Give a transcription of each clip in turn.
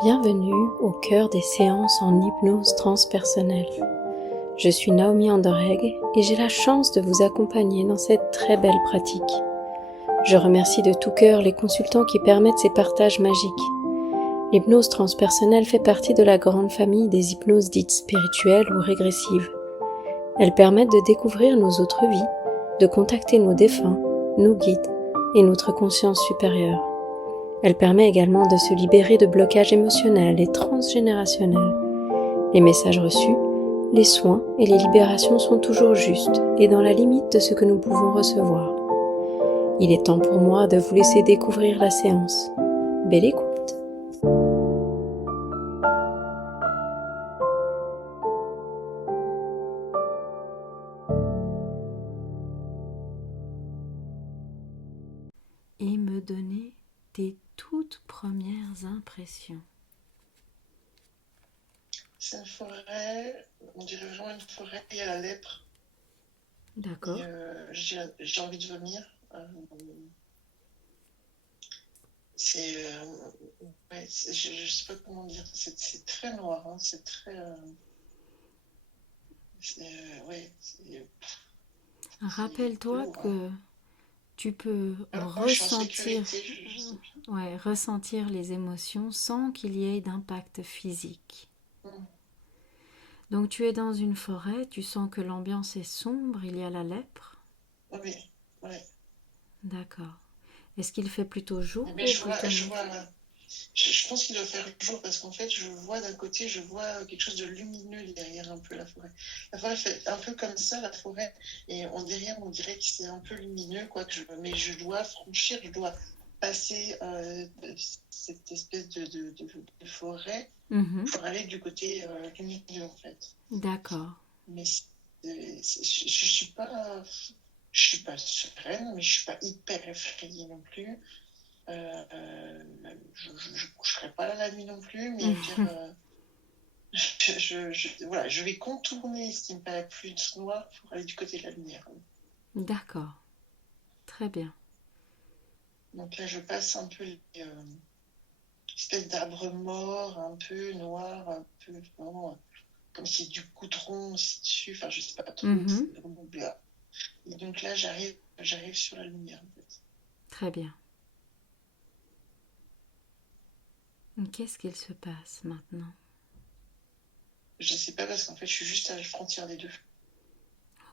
Bienvenue au cœur des séances en hypnose transpersonnelle. Je suis Naomi Anderegg et j'ai la chance de vous accompagner dans cette très belle pratique. Je remercie de tout cœur les consultants qui permettent ces partages magiques. L'hypnose transpersonnelle fait partie de la grande famille des hypnoses dites spirituelles ou régressives. Elles permettent de découvrir nos autres vies, de contacter nos défunts, nos guides et notre conscience supérieure. Elle permet également de se libérer de blocages émotionnels et transgénérationnels. Les messages reçus, les soins et les libérations sont toujours justes et dans la limite de ce que nous pouvons recevoir. Il est temps pour moi de vous laisser découvrir la séance. Belle écoute! Et me donner tes toutes premières impressions. C'est une forêt, on dirait vraiment une forêt, il y a la lèpre. D'accord. J'ai envie de vomir. Je sais pas comment dire, c'est très noir, hein, c'est très... Rappelle-toi lourd, hein. que tu peux Moi, je suis en sécurité, je sais plus. ressentir les émotions sans qu'il y ait d'impact physique. Donc tu es dans une forêt, tu sens que l'ambiance est sombre, il y a la lèpre. Oui, oui. D'accord. Est-ce qu'il fait plutôt jour Mais ou plutôt nuit? je pense qu'il doit faire jour parce qu'en fait, je vois d'un côté, je vois quelque chose de lumineux derrière un peu la forêt. La forêt fait un peu comme ça, la forêt, et derrière, on dirait que c'est un peu lumineux, mais je dois franchir, je dois passer cette espèce de forêt pour aller du côté lumineux, en fait. D'accord. Mais je suis pas sereine, mais je suis pas hyper effrayée non plus. Je coucherai pas là la nuit non plus, mais voilà, je vais contourner ce qui me paraît plus noir pour aller du côté de la lumière. D'accord. Très bien. Donc là, je passe un peu les espèces d'arbres morts, un peu noirs, un peu vraiment, comme s'il y a du goudron aussi dessus. Enfin, je sais pas trop, c'est vraiment blanc. Et donc là, j'arrive sur la lumière, en fait. Très bien. Qu'est-ce qu'il se passe maintenant? Je sais pas parce qu'en fait, je suis juste à la frontière des deux.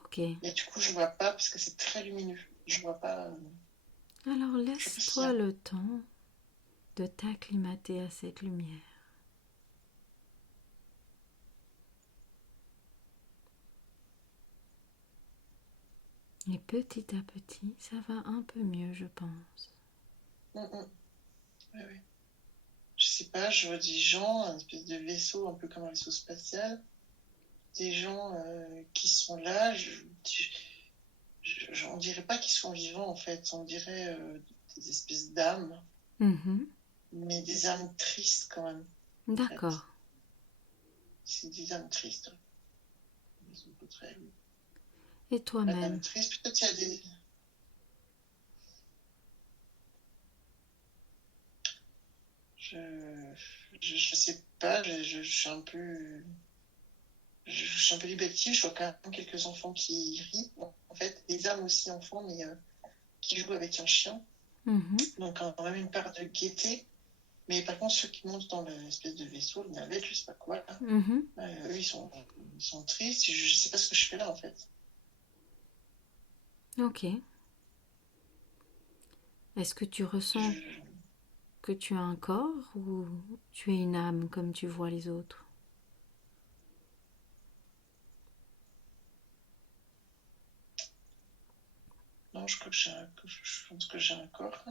Ok. Et du coup, je vois pas parce que c'est très lumineux. Je vois pas. Alors Je sais pas s'il y laisse-toi a. le temps de t'acclimater à cette lumière. Et petit à petit, ça va un peu mieux, je pense. Ouais, ouais. Je sais pas, je vois des gens, un espèce de vaisseau, un peu comme un vaisseau spatial. Des gens qui sont là. On dirait pas qu'ils sont vivants, en fait. On dirait des espèces d'âmes, mais des âmes tristes quand même, en D'accord. fait. C'est des âmes tristes. Ils sont pas très Et toi-même? âmes tristes. Peut-être il y a des. Je, je sais pas, je suis un peu. Je suis un peu dubitative, je vois quand même quelques enfants qui rient. Bon, en fait, des âmes aussi enfants, mais qui jouent avec un chien. Donc quand même une part de gaieté. Mais par contre, ceux qui montent dans l'espèce de vaisseau, le navette, je sais pas quoi, là, eux, ils sont tristes. Je sais pas ce que je fais là, en fait. Ok. Est-ce que tu ressens Je, que tu as un corps ou tu es une âme comme tu vois les autres? non, je crois que je pense que j'ai un corps.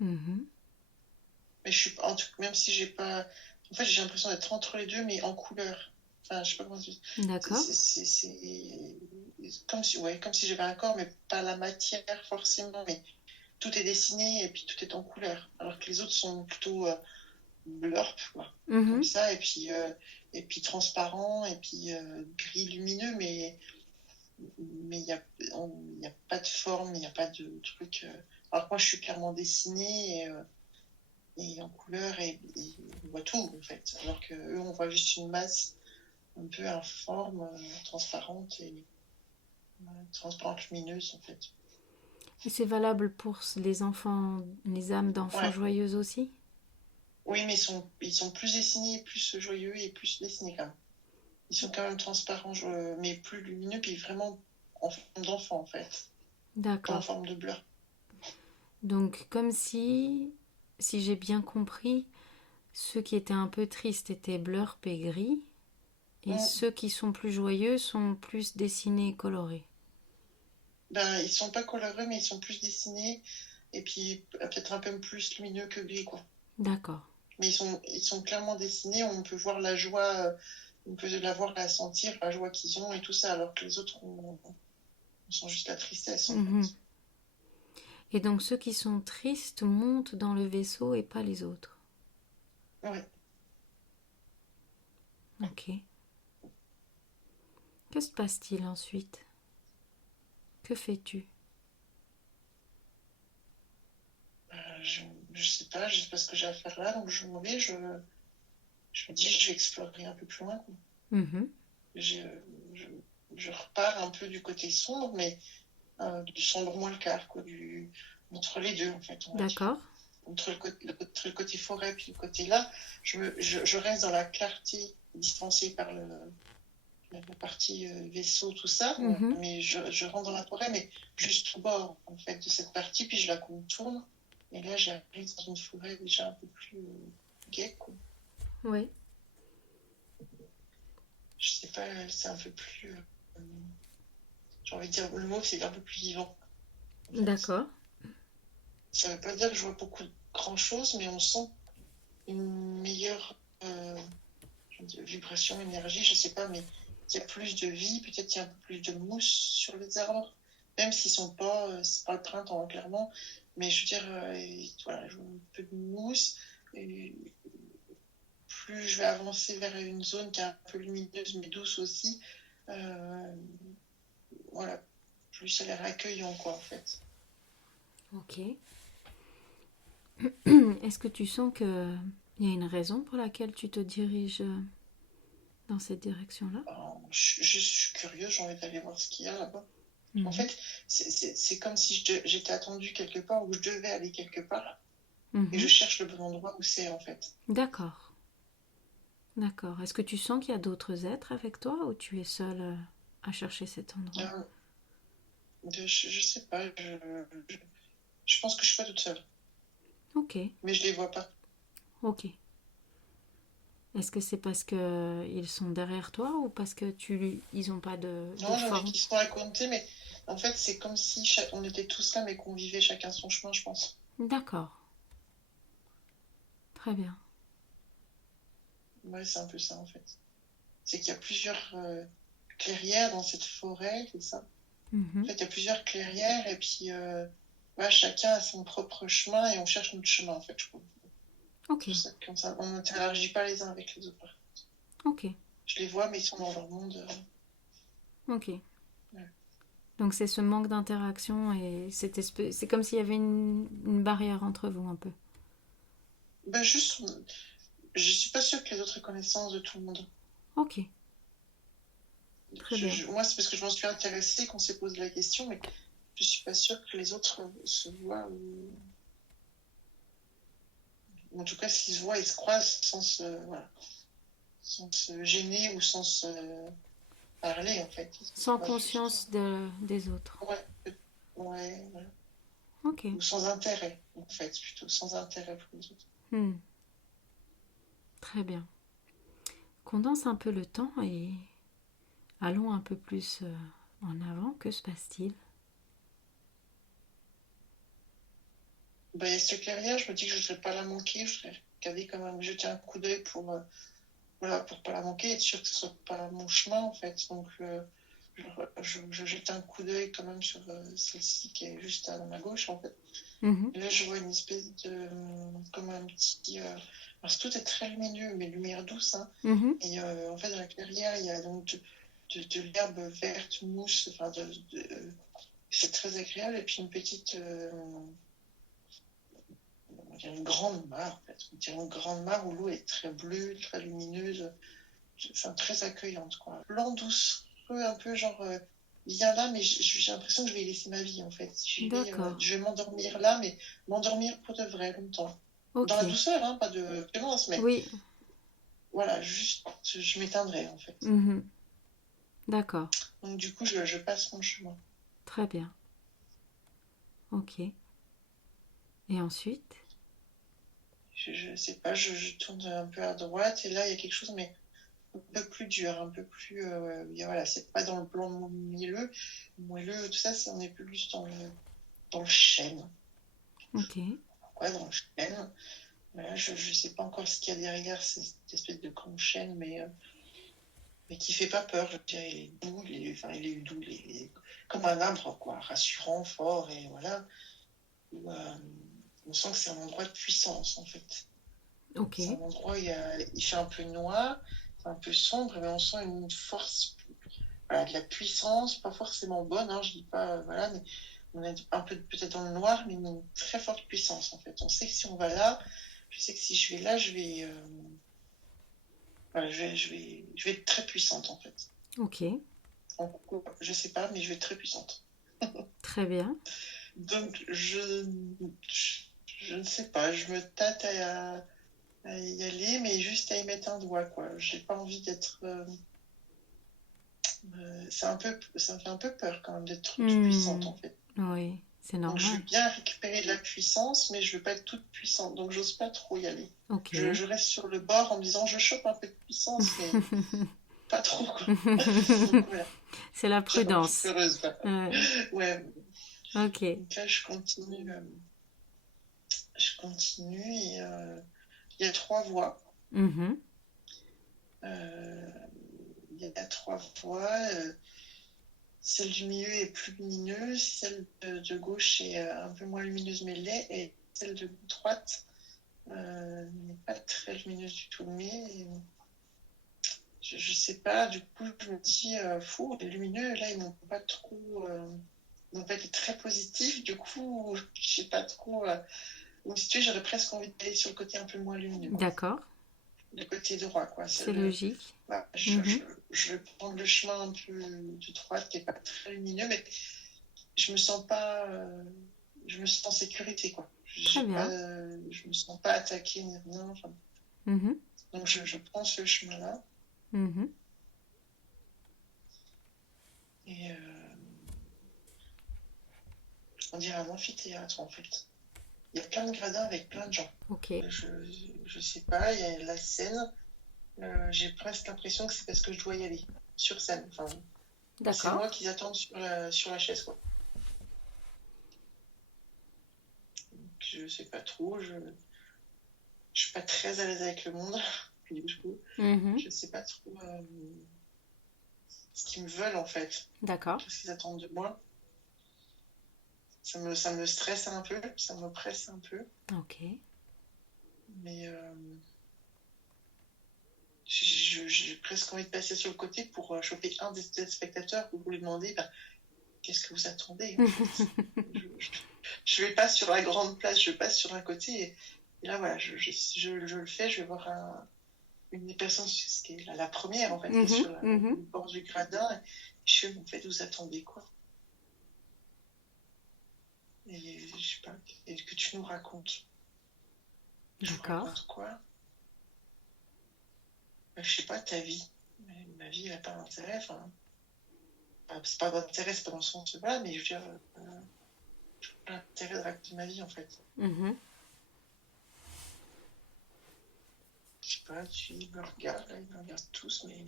Mais je suis pas, même si j'ai pas. En fait, j'ai l'impression d'être entre les deux, mais en couleur. Enfin, je sais pas comment dire. D'accord. C'est comme si j'avais un corps, mais pas la matière forcément. Mais tout est dessiné et puis tout est en couleur. Alors que les autres sont plutôt blurp, quoi. Comme ça, et puis transparent, et puis gris lumineux, mais y a pas de forme, il n'y a pas de truc. Alors que moi, je suis clairement dessinée, et en couleur et on voit tout en fait. Alors qu'eux, on voit juste une masse un peu informe, transparente et transparente lumineuse en fait. Et c'est valable pour les enfants, les âmes d'enfants Ouais. joyeuses aussi? Oui, mais ils sont plus dessinés, plus joyeux et plus dessinés quand même. Ils sont quand même transparents, mais plus lumineux, puis vraiment en forme d'enfant en fait, pas en D'accord. forme de blur. Donc comme si j'ai bien compris, ceux qui étaient un peu tristes étaient bleu et gris, et Mm. ceux qui sont plus joyeux sont plus dessinés et colorés. Ben, ils sont pas colorés, mais ils sont plus dessinés et puis peut-être un peu plus lumineux que gris, quoi. D'accord. Mais ils sont clairement dessinés, on peut voir la joie, on peut la voir, la sentir, la joie qu'ils ont et tout ça, alors que les autres, on sent juste la tristesse, en Mhm. fait. Et donc ceux qui sont tristes montent dans le vaisseau et pas les autres. Ouais. Ok. Que se passe-t-il ensuite? Que fais-tu? Je, je sais pas, je sais pas ce que j'ai à faire là, donc je m'en vais, je me dis, je vais explorer un peu plus loin, quoi. Mhm. Je, je, je repars un peu du côté sombre, mais du sombre moins le quart, quoi, entre les deux, en fait, on va dire. D'accord. Entre le côté forêt puis le côté là, je reste dans la clarté distancée par la partie vaisseau, tout ça, Mhm. mais je rentre dans la forêt, mais juste au bord, en fait, de cette partie, puis je la contourne, et là, j'arrive dans une forêt déjà un peu plus gaie, quoi. Oui. Je sais pas, c'est un peu plus, j'ai envie de dire, le mot, c'est un peu plus vivant, en fait. D'accord. Ça veut pas dire que je vois beaucoup de grand chose, mais on sent une meilleure vibration, énergie, je sais pas, mais il y a plus de vie, peut-être qu'il y a un peu plus de mousse sur les arbres, même s'ils sont pas, c'est pas le printemps, clairement, mais je veux dire, voilà, je vois un peu de mousse, et plus je vais avancer vers une zone qui est un peu lumineuse mais douce aussi, euh, voilà, plus ça a l'air accueillant, quoi, en fait. Ok. Est-ce que tu sens que il y a une raison pour laquelle tu te diriges dans cette direction-là? Alors, je suis curieuse, j'ai envie d'aller voir ce qu'il y a là-bas. En Mhm. fait, c'est comme si j'étais attendue quelque part, ou je devais aller quelque part, et je Mhm. cherche le bon endroit où c'est, en fait. D'accord. D'accord. Est-ce que tu sens qu'il y a d'autres êtres avec toi ou tu es seule à chercher cet endroit? Euh, je sais pas, je pense que je suis pas toute seule, Ok. mais je les vois pas. Ok. Est-ce que c'est parce que ils sont derrière toi ou parce que ils ont pas de Non, j'en ai forme? qui se sont racontés, mais en fait, c'est comme si on était tous là, mais qu'on vivait chacun son chemin, je pense. D'accord. Très bien. Ouais, c'est un peu ça, en fait. C'est qu'il y a plusieurs clairières dans cette forêt, c'est ça. En Mhm. fait, il y a plusieurs clairières, et puis ouais, chacun a son propre chemin, et on cherche notre chemin, en fait, je trouve. Ok. C'est ça, comme ça, on n'interagit pas les uns avec les autres. Ok. Je les vois, mais ils sont dans leur monde. Ok. Ouais. Donc c'est ce manque d'interaction et c'est comme s'il y avait une barrière entre vous un peu. Ben juste, je suis pas sûre que les autres aient connaissance de tout le monde. Ok. Très bien. Moi, c'est parce que je m'en suis intéressée qu'on s'est posé la question, mais je suis pas sûre que les autres se voient, ou en tout cas, s'ils se voient, ils se croisent voilà, sans se gêner ou sans se parler, en fait. Ils se Sans croisent juste. conscience des autres. Ouais, ouais, voilà. Ok. Ou sans intérêt, en fait, plutôt sans intérêt pour les autres. Hmm. Très bien. Condense un peu le temps et allons un peu plus en avant. Que se passe-t-il? Ben, il y a cette clairière, je me dis que je ne voudrais pas la manquer, je voudrais regarder quand même, jeter un coup d'œil pour, voilà, pour pas la manquer, être sûr que ce soit pas mon chemin, en fait. Donc, je jette un coup d'œil quand même sur celle-ci qui est juste à ma gauche, en fait. Mhm. Et là, je vois une espèce de, comme un petit, parce que tout est très lumineux, mais lumière douce, hein. Mhm. Et en fait, dans la clairière, il y a donc de l'herbe verte, mousse, enfin, c'est très agréable. Et puis une petite, on dirait une grande mare, en fait. On dirait une grande mare où l'eau est très bleue, très lumineuse, enfin, très accueillante, quoi. Blanc douce, un peu genre, viens là, mais j'ai l'impression que je vais y laisser ma vie, en fait. D'accord. Je vais m'endormir là, mais m'endormir pour de vrai, longtemps. Dans la Ok. douceur, hein, pas de violence, mais Oui. voilà, juste, je m'éteindrai, en fait. Mhm. D'accord. Donc, du coup, je passe mon chemin. Très bien. Ok. Et ensuite? Je sais pas, je tourne un peu à droite, et là, il y a quelque chose, mais un peu plus dur, un peu plus. Voilà, c'est pas dans le blanc moelleux, tout ça, on est plus dans le chêne. Ok. Pourquoi dans le chêne? Voilà, je sais pas encore ce qu'il y a derrière cette espèce de grand chêne, mais qui fait pas peur. Je dirais, il est doux, enfin, il est doux, il est comme un arbre, quoi, rassurant, fort, et voilà. Où, on sent que c'est un endroit de puissance, en fait. Ok. C'est un endroit où il fait un peu noir, c'est un peu sombre, mais on sent une force, voilà, de la puissance, pas forcément bonne, hein, je dis pas, voilà, mais on est un peu peut-être dans le noir, mais une très forte puissance, en fait. On sait que si on va là, je sais que si je vais là, voilà, je vais être très puissante, en fait. Ok. Je sais pas, mais je vais être très puissante. Très bien. Donc, je ne sais pas, je me tâte à y aller, mais juste à y mettre un doigt, quoi. J'ai pas envie d'être. Ça me fait un peu peur quand même d'être toute puissante, Hmm. en fait. Oui, c'est Donc, je normal. veux bien récupérer de la puissance, mais je veux pas être toute puissante. Donc, j'ose pas trop y aller. Ok. Je reste sur le bord en me disant, je chope un peu de puissance, mais pas trop, quoi. Voilà. C'est la J'ai pas envie de prudence. peureuse, là. Ouais. Ouais. Ok. Donc là, je continue et il y a trois voies. Mhm. Euh, il y a trois voies. Celle du milieu est plus lumineuse, celle de gauche est un peu moins lumineuse mais laide, et celle de droite n'est pas très lumineuse du tout. Mais je sais pas, du coup je me dis, fou, les lumineux là ils m'ont pas trop. Ils m'ont pas été très positifs, du coup je sais pas trop où me situer, j'aurais presque envie d'aller sur le côté un peu moins lumineux, quoi. D'accord. Le côté droit, quoi. C'est logique. Voilà, Mhm. je vais prendre le chemin un peu de droite qui est pas très lumineux, mais je me sens pas, je me sens en sécurité, quoi. Très bien. Je me sens pas attaquée ni rien. Enfin, Mhm. donc je prends ce chemin-là Mhm. et on dirait un amphithéâtre en fait. Il y a plein de gradins avec plein de gens. Ok. Je, je sais pas, il y a la scène. J'ai presque l'impression que c'est parce que je dois y aller sur scène. Enfin, c'est D'accord. moi qui attends sur la chaise, quoi. Je sais pas trop. Je suis pas très à l'aise avec le monde. Du coup, Mhm. je sais pas trop ce qu'ils me veulent en fait. D'accord. Qu'est-ce qu'ils attendent de moi? Ça me stresse un peu, ça me presse un peu. Ok. Mais j'ai presque envie de passer sur le côté pour choper un des spectateurs pour vous lui demander bah, qu'est-ce que vous attendez en fait. Je vais pas sur la grande place, je passe sur un côté et là voilà, je le fais, je vais voir une des personnes qui est la première en fait, qui est Mhm. sur Mhm. le bord du gradin. Et je fais en fait, vous attendez quoi? Et je sais pas, et que tu nous racontes. Je vous D'accord. raconte quoi? Bah, je sais pas, ta vie. Mais ma vie, elle n'a pas d'intérêt. Enfin, c'est pas d'intérêt, c'est pas dans le sens là, mais je veux dire, j'ai pas l'intérêt de raconter ma vie en fait. Mhm. Je sais pas, ils me regardent, là, ils me regardent tous, mais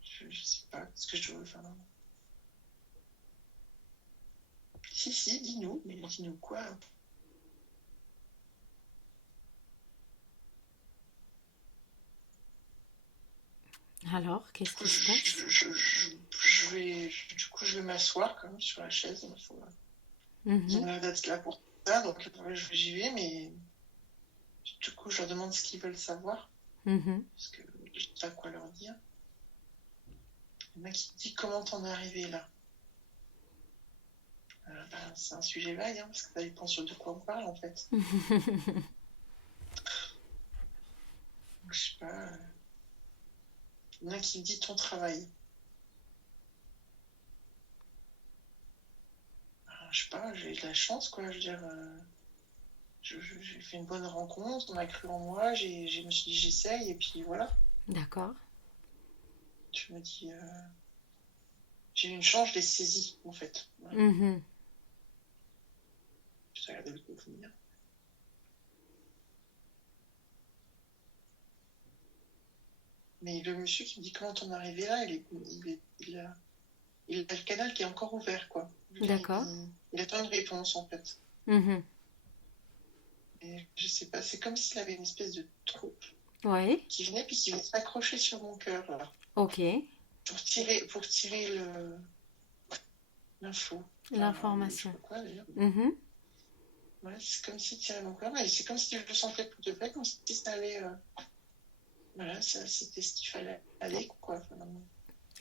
je sais pas ce que je dois faire. Si, dis-nous, mais dis-nous quoi? Alors, Du qu'est-ce coup, qui se passe? du coup, je vais m'asseoir quand même sur la chaise. Ils Mhm. ont l'air d'être là pour ça, donc j'y vais, mais du coup, je leur demande ce qu'ils veulent savoir, Mhm. parce que je sais pas quoi leur dire. Il y en a qui me dit comment t'en es arrivé là. C'est un sujet vague, hein, parce que ça dépend sur de quoi on parle, en fait. Donc, je sais pas. Il y en a qui me dit ton travail. Je sais pas, j'ai eu de la chance, quoi. Je veux dire, j'ai fait une bonne rencontre, on a cru en moi, je me suis dit j'essaye, et puis voilà. D'accord. Je me dis, j'ai eu une chance, je l'ai saisie, en fait. Voilà. Mhm. Je regardé le coup venir. Mais le monsieur qui me dit comment t'en es arrivé là, il a le canal qui est encore ouvert, quoi. D'accord. Il attend une réponse, en fait. Mhm. Et je sais pas, c'est comme s'il avait une espèce de troupe Ouais. qui venait puis qui venait s'accrocher sur mon cœur, là, Ok. pour tirer l'info. Enfin, je sais L'information. pas quoi, d'ailleurs. Mhm. Ouais, c'est comme s'il tirait mon cœur, et c'est comme si je le sentais pour de vrai, comme si ça allait... voilà, c'était ce qu'il fallait aller, quoi. Enfin,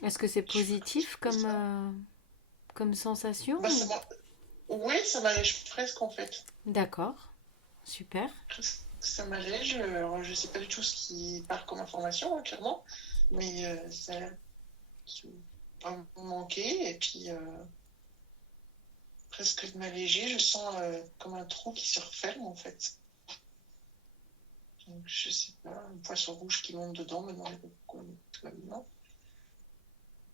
Est-ce que c'est je sais pas comment positif expliquer ça. comme sensation Bah, oui, ça m'allège presque, en fait. D'accord. Super. Presque, ça m'allège. Alors, je sais pas du tout ce qui part comme information, hein, clairement, mais ça a l'air de pas me manquer, et puis presque de m'alléger. Je sens comme un trou qui se referme, en fait. Donc, je sais pas, un poisson rouge qui monte dedans, me demande pourquoi tout va bien.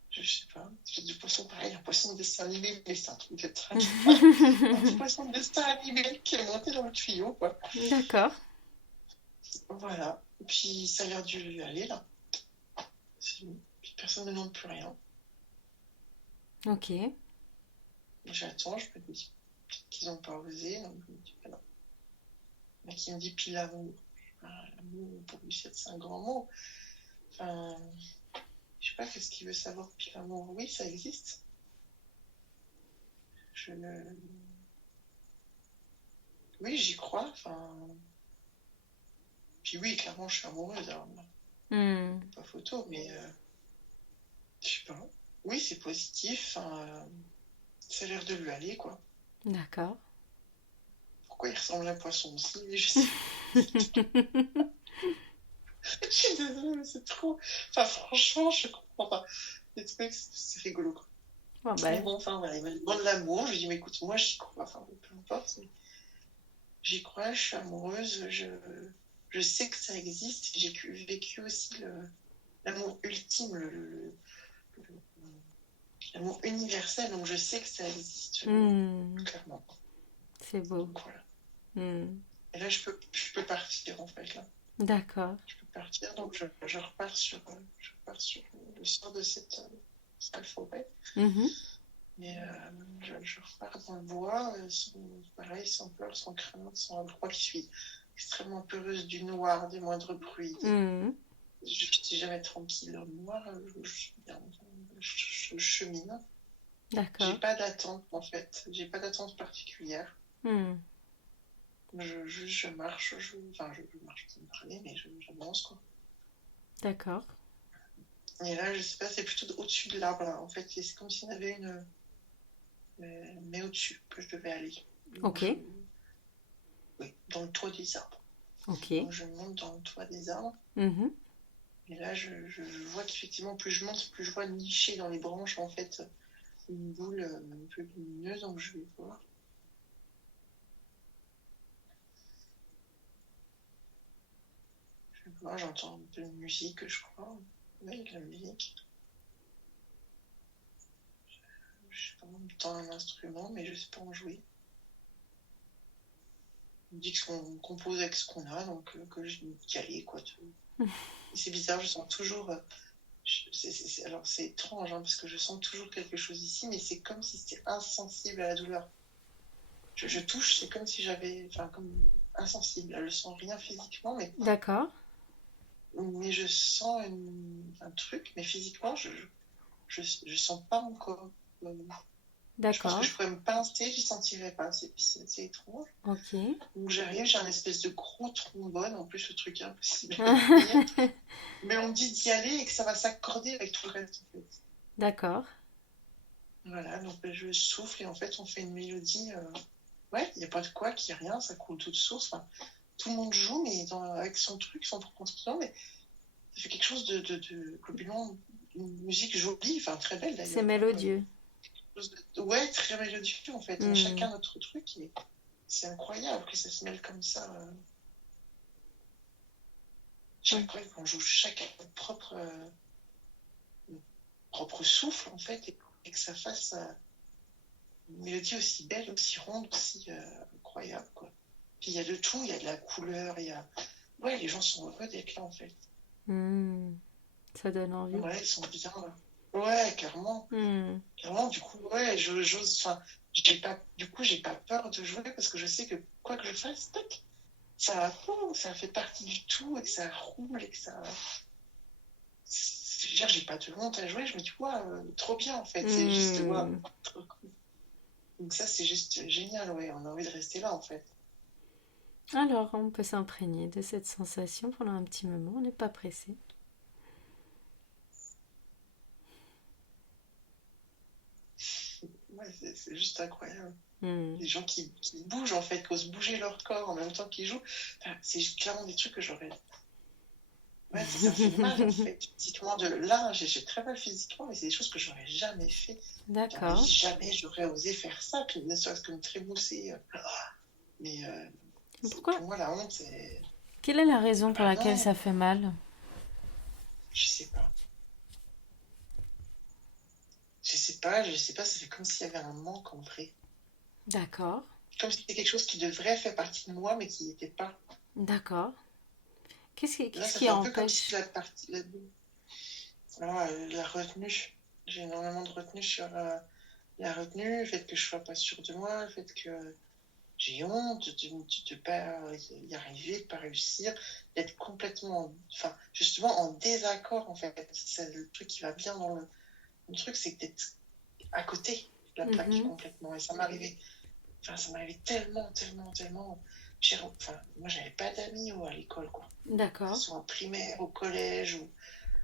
Je sais pas, c'est du poisson pareil, un poisson de dessin animé, mais c'est un truc de train. Un petit poisson de dessin animé qui est monté dans le tuyau, quoi. D'accord. Voilà. Et puis ça a l'air dû lui aller, là. Puis personne ne demande plus rien. Ok. J'attends, je me dis qu'ils n'ont pas osé, donc je me dis, bah non. Mais qui me dit, puis l'amour. Ah, l'amour, pour lui, c'est un grand mot. Enfin, je sais pas, qu'est-ce qu'il veut savoir. Puis l'amour, oui, ça existe. Je ne... Oui, j'y crois. Enfin, puis oui, clairement, je suis amoureuse. Alors, Hmm. pas photo, mais je sais pas. Oui, c'est positif. Ça a l'air de lui aller, quoi. D'accord. Pourquoi il ressemble à un poisson aussi? Je sais. Je suis désolée, mais c'est trop. Enfin, franchement, je comprends pas. Les trucs, c'est rigolo, quoi. Ah Mais ben. bon, enfin, voilà, il m'a demandé de l'amour. Je lui dis, mais écoute, moi, j'y crois. Enfin, peu importe. Mais j'y crois, je suis amoureuse. Je sais que ça existe. J'ai vécu aussi l'amour ultime, l'amour universel. Donc, je sais que ça existe, Hmm. clairement. C'est beau. Donc, voilà. Hmm. Et là, je peux partir, en fait, là. D'accord. Je peux partir, donc je repars sur le sort de cette sale forêt. Mhm. Mais je repars dans le bois, pareil, sans peur, sans crainte, sans... Je crois que je suis extrêmement peureuse du noir, des moindres bruits. Hmm. Je ne suis jamais tranquille dans le noir, je chemine. J'ai D'accord. pas d'attente, en fait. J'ai pas d'attente particulière. Hmm. Je marche, enfin, je marche pour me parler, mais j'avance, quoi. D'accord. Et là, je sais pas, c'est plutôt au-dessus de l'arbre, là. En fait, c'est comme s'il y en avait une, mais au-dessus que je devais aller. Donc, Ok. oui, dans le toit des arbres. Ok. Donc, je monte dans le toit des arbres. Mhm. Et là, je vois qu'effectivement, plus je monte, plus je vois nicher dans les branches, en fait, une boule un peu lumineuse. Donc, je vais voir. Je vais voir, j'entends un peu de musique, je crois. Oui, de la musique. Je sais pas, en même temps un instrument, mais je sais pas en jouer. On me dit qu'on compose avec ce qu'on a, donc que je vais y aller, quoi. Et c'est bizarre, je sens toujours. Alors c'est étrange, hein, parce que je sens toujours quelque chose ici, mais c'est comme si c'était insensible à la douleur. Je touche, c'est comme si j'avais. Enfin, comme insensible. Je sens rien physiquement, D'accord. mais je sens un truc, mais physiquement, je sens pas mon corps. Je pense que D'accord. je pourrais me pincer, j'y sentirais pas. C'est étrange. Ok. Donc j'arrive, j'ai un espèce de gros trombone, en plus le truc est impossible à tenir. Mais on me dit d'y aller et que ça va s'accorder avec tout le reste, en fait. D'accord. Voilà, donc je souffle et en fait, on fait une mélodie. Ouais, il n'y a pas de quoi, qu'il n'y a rien, ça coule toute source. Enfin, tout le monde joue, mais avec son truc, son propre instrument, mais ça fait quelque chose de globalement, une musique jolie, enfin très belle C'est d'ailleurs. mélodieux. Ouais, très mélodieux en fait. On a Hmm. chacun notre truc et c'est incroyable que ça se mêle comme ça. Oui. Chaque fois qu'on joue chacun notre propre souffle en fait et que ça fasse une mélodie aussi belle, aussi ronde, aussi incroyable quoi. Puis il y a de tout, il y a de la couleur, il y a. Ouais, les gens sont heureux d'être là en fait. Hmm. Ça donne envie. Ouais, ils sont bien là. Ouais, clairement. Hmm. Clairement, du coup, ouais, j'ose. Enfin, j'ai pas peur de jouer parce que je sais que quoi que je fasse, tac, ça fait partie du tout et que ça roule et que ça. Je veux dire, j'ai pas de honte à jouer, je me dis, ouais, trop bien en fait, c'est juste, ouais, Hmm. trop cool. Donc ça, c'est juste génial, ouais, on a envie de rester là en fait. Alors, on peut s'imprégner de cette sensation pendant un petit moment, on n'est pas pressé. Ouais, c'est juste incroyable. Hmm. Les gens qui bougent en fait, qui osent bouger leur corps en même temps qu'ils jouent, enfin, c'est clairement des trucs que j'aurais. Ouais, ça me fait mal en fait, physiquement. Là, j'ai très mal physiquement, mais c'est des choses que j'aurais jamais fait. Dans ma D'accord. vie, jamais j'aurais osé faire ça, puis ne serait-ce que me trémousser. Mais Pourquoi? pour moi, la honte, c'est. Quelle est la Ah raison pour bah laquelle non, ça fait mal? je sais pas. Je sais pas, ça fait comme s'il y avait un manque en vrai. D'accord. Comme si c'était quelque chose qui devrait faire partie de moi, mais qui n'était pas. D'accord. Là, Qu'est-ce ça qui fait un peu comme si empêche? la partie. La retenue. J'ai énormément de retenue sur la retenue, le fait que je sois pas sûre de moi, le fait que j'ai honte de pas y arriver, de pas réussir, d'être complètement, enfin, justement en désaccord en fait. C'est le truc qui va bien dans le truc, c'est d'être à côté de la plaque Mhm. complètement. Et ça m'arrivait tellement, tellement, tellement. Enfin, moi, j'avais pas d'amis à l'école, quoi. Que ce D'accord. soit en primaire, au collège, ou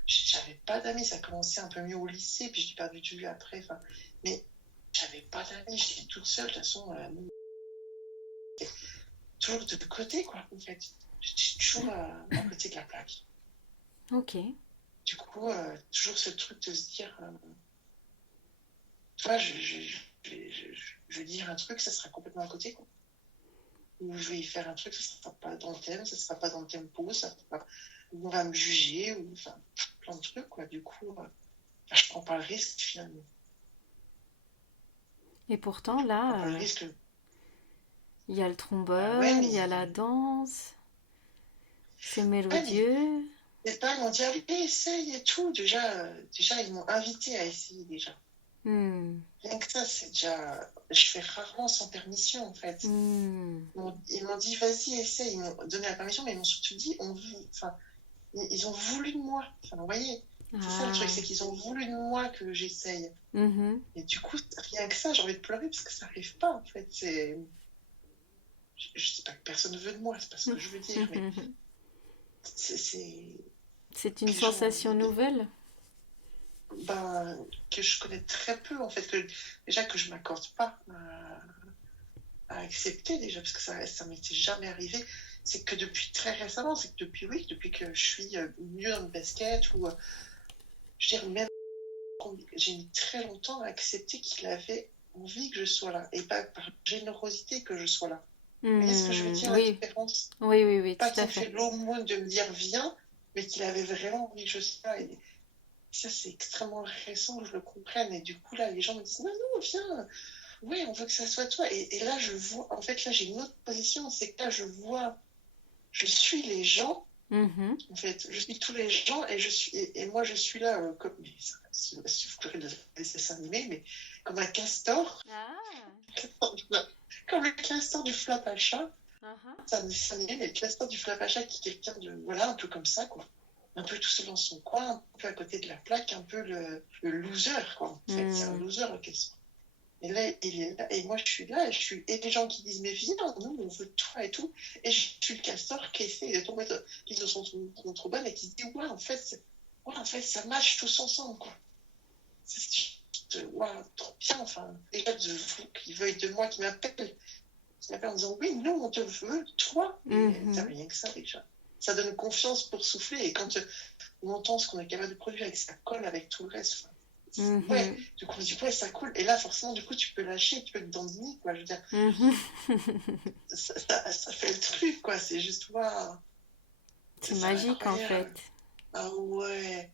j'avais pas d'amis. Ça commençait un peu mieux au lycée, puis je l'ai perdu de vue après. Enfin, mais j'avais pas d'amis. J'étais toute seule, de toute façon, toujours de côté, quoi, en fait. J'étais toujours à côté de la plaque. Ok. Du coup, toujours ce truc de se dire, tu vois, je vais dire un truc, ça sera complètement à côté, quoi. Ou je vais y faire un truc, ça sera pas dans le thème, ça sera pas dans le tempo, ça sera pas... ou on va me juger, ou enfin, plein de trucs, quoi. Du coup, je prends pas le risque, finalement. Et pourtant, Je prends là, pas le risque. il y a le Bah ouais, trombone, mais il y a la danse, c'est ouais, mais mélodieux. les parents m'ont dit, allez, essaye et tout. Déjà, ils m'ont invité à essayer, déjà. Hmm. Rien que ça, c'est déjà. Je fais rarement sans permission, en fait. Hmm. Ils m'ont dit, vas-y, essaye. Ils m'ont donné la permission, mais ils m'ont surtout dit, enfin, ils ont voulu de moi. Enfin, vous voyez, c'est ça le truc, Ah. c'est qu'ils ont voulu de moi que j'essaye. Mhm. Et du coup, rien que ça, j'ai envie de pleurer parce que ça n'arrive pas, en fait. Je sais pas que personne veut de moi, c'est pas ce que je veux dire, mais c'est C'est une que les gens, sensation nouvelle. que je connais très peu, en fait, que déjà que je m'accorde pas à accepter déjà, parce que ça m'était jamais arrivé. C'est que depuis très récemment, c'est que depuis que je suis mieux dans le basket, ou je veux dire, même j'ai mis très longtemps à accepter qu'il avait envie que je sois là, et pas par générosité que je sois là. Vous voyez ce que je veux Hmm. dire, la Oui, différence? oui, oui, oui, Pas tout à qu'il me fait. fait l'aumône de me dire viens, mais qu'il avait vraiment envie que je sois là. Et ça, c'est extrêmement récent que je le comprenne. Et du coup, là, les gens me disent non, non, viens, ouais, on veut que ça soit toi. Et là, je vois, en fait, là, j'ai une autre position, c'est que là, je vois, je suis les gens, Mhm. en fait, je suis tous les gens, et moi, je suis là, comme, mais si vous pleurez de dessin animé, mais comme un castor, Ah. comme le castor du flap à chat. Uh-huh. C'est un dessin animé, mais le castor du flap à chat qui est quelqu'un de, voilà, un peu comme ça, quoi. Un peu tout seul dans son coin, un peu à côté de la plaque, un peu le loser, quoi. En fait, c'est un Hmm. loser, le castor. Et là, il est là, et moi, je suis là, et les gens qui disent, mais viens, nous, on veut toi et tout. Et je suis le castor qui essaie de tomber, qui se sont trop bonnes et qui se dit, ouais, en fait, ça match tous ensemble, quoi. C'est waouh, trop bien, enfin, déjà de vous qui veuillent de moi, qui m'appellent en disant oui, nous, on te veut, toi. Et ça, Mhm. rien que ça, déjà. Ça donne confiance pour souffler. Et quand on entend ce qu'on est capable de produire et que ça colle avec tout le reste, enfin, ouais, Mhm. du coup, on se dit, ouais, ça coule. Et là, forcément, du coup, tu peux lâcher, tu peux te dandiner, quoi. Je veux dire, Mhm. ça fait le truc, quoi. C'est juste, waouh, C'est c'est magique en fait. incroyable. Ah ouais,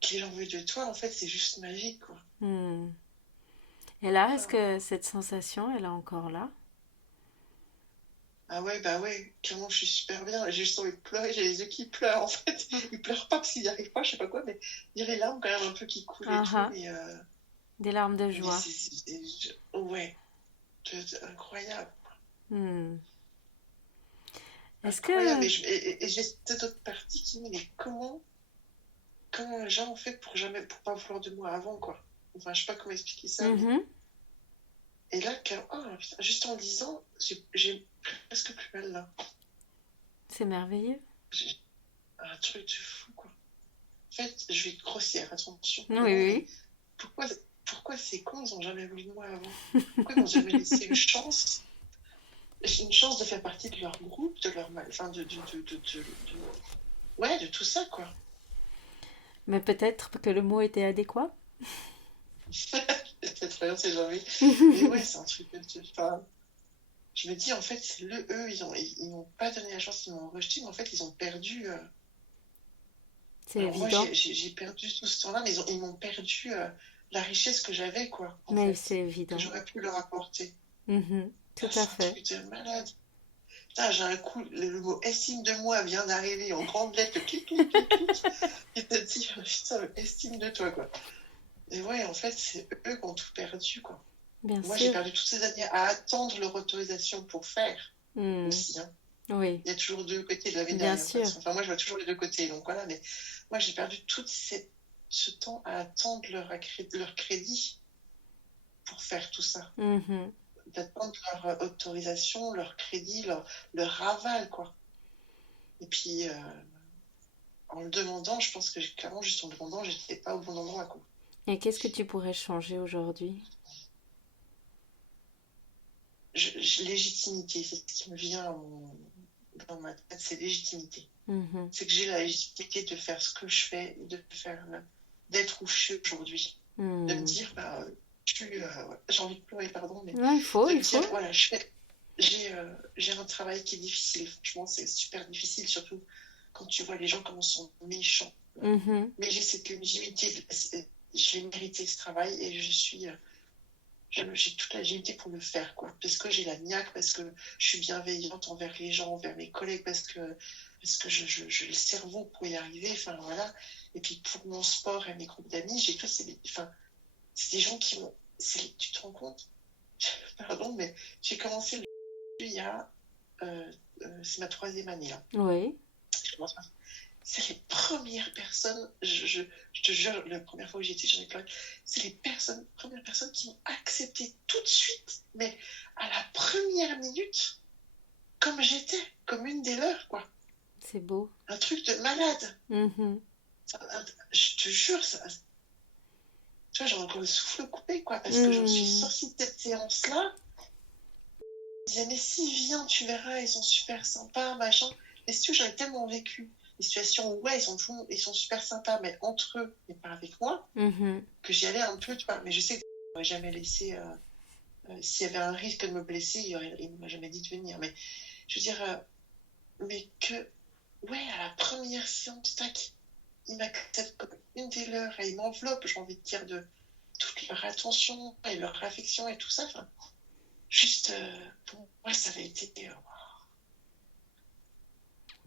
que les gens veulent de toi, en fait, c'est juste magique, quoi. Hmm. Et là, est-ce Ah, que cette sensation, elle est encore là? ah ouais, bah ouais, clairement, je suis super bien. J'ai juste envie de pleurer, j'ai les yeux qui pleurent, en fait. Ils pleurent pas parce qu'ils n'y arrivent pas, je sais pas quoi, mais il y a les larmes quand même un peu qui coulent et Ah tout. ah, des larmes de Mais joie. ouais, c'est incroyable. Hmm. Est-ce Incroyable. que... Et j'ai cette autre partie qui me dit, mais comment les gens ont fait pour pas vouloir de moi avant, quoi. Enfin, je sais pas comment expliquer ça, mais. Mhm. Et là, putain, juste en disant, j'ai presque plus mal là. C'est merveilleux. J'ai un truc de fou, quoi. En fait, je vais être grossière, attention, Oui, vraiment, mais oui. pourquoi, pourquoi ces cons, ils ont jamais voulu de moi avant? Pourquoi ils m'ont jamais laissé une chance de faire partie de leur groupe, de leur, enfin, ouais, de tout ça, quoi. Mais peut-être que le mot était adéquat. Peut-être rien, c'est jamais. Mais ouais, c'est un truc enfin, je me dis, en fait, c'est eux, ils m'ont pas donné la chance, ils m'ont rejeté, mais en fait, ils ont perdu. C'est Alors moi, évident. j'ai perdu tout ce temps-là, mais ils m'ont perdu la richesse que j'avais, quoi, en Mais c'est fait, que évident. j'aurais pu leur apporter. Mhm. Tout Putain, à c'est un fait. truc de malade. Putain, j'ai un coup, le mot estime de moi vient d'arriver en grande lettre, clic, clic, clic, clic, et te dit, putain, estime de toi, quoi. Et ouais, en fait, c'est eux qui ont tout perdu, quoi. Bien Moi, j'ai sûr. perdu toutes ces années à attendre leur autorisation pour faire Hmm. aussi, hein. Oui, Il y a toujours deux côtés de la bien médaille, hein, de toute sûr. façon. Enfin, moi, je vois toujours les deux côtés, donc voilà. Mais moi, j'ai perdu ce temps à attendre leur crédit pour faire tout ça. Mhm. D'attendre leur autorisation, leur crédit, leur aval, quoi. Et puis, en le demandant, je pense que clairement, juste en le demandant, j'étais pas au bon endroit, quoi. Et qu'est-ce que tu pourrais changer aujourd'hui? Légitimité, c'est ce qui me vient dans ma tête, c'est légitimité. Mhm. C'est que j'ai la légitimité de faire ce que je fais, d'être où je suis aujourd'hui. De me Hmm. dire, bah, j'ai envie de pleurer, pardon, mais Ouais, de me il dire, faut. voilà, j'ai un travail qui est difficile. Franchement, c'est super difficile, surtout quand tu vois les gens comment sont méchants. Mhm. Mais j'ai cette légitimité, je l'ai mérité ce travail et j'ai toute la légitimité pour le faire, quoi. Parce que j'ai la niaque, parce que je suis bienveillante envers les gens, envers mes collègues, parce que j'ai le cerveau pour y arriver, enfin voilà. Et puis pour mon sport et mes groupes d'amis, j'ai tous enfin, c'est des gens qui m'ont, tu te rends compte? Pardon, mais j'ai commencé il y a, c'est ma troisième année là. Oui. Je commence C'est les premières personnes, je te jure, la première fois où j'y étais, j'en ai pleuré. C'est les premières personnes qui m'ont accepté tout de suite, mais à la première minute, comme j'étais, comme une des leurs, quoi. C'est beau. Un truc de malade. Mhm. Je te jure, tu vois, j'ai encore le souffle coupé, quoi, parce que je me suis Hmm. sortie de cette séance-là. Je disais, mais si, viens, tu verras, ils sont super sympas, machin. Mais si tu veux, j'avais tellement vécu des situations où, ouais, ils sont super sympas, mais entre eux, mais pas avec moi, Mhm. que j'y allais un peu, tu vois. Mais je sais que je n'aurais jamais laissé, s'il y avait un risque de me blesser, il ne m'a jamais dit de venir. Mais je veux dire, mais que, ouais, à la première séance, tac, ils m'acceptent comme une des leurs et ils m'enveloppent, j'ai envie de dire, de toute leur attention et leur affection et tout ça. Enfin, juste, pour moi, ça avait été.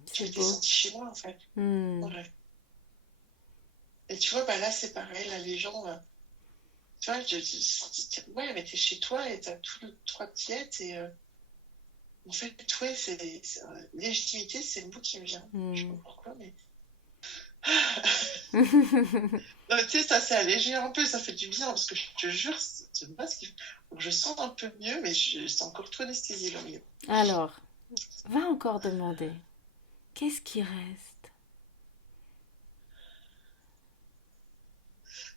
Je C'est m'étais beau. sentie chez moi, en fait. Hmm. Ouais. Et tu vois, bah là, c'est pareil, là, les gens, tu vois, ouais, mais t'es chez toi et t'as tout le droit d'y être. Et en fait, ouais, légitimité, c'est le mot qui me vient. Je sais Hmm. pas pourquoi, mais. Non, tu sais, ça s'est allégé un peu, ça fait du bien, parce que je te jure, c'est pas ce qui. Donc, je sens un peu mieux, mais c'est encore tout anesthésié, là, milieu. Alors, va encore demander. Qu'est-ce qui reste?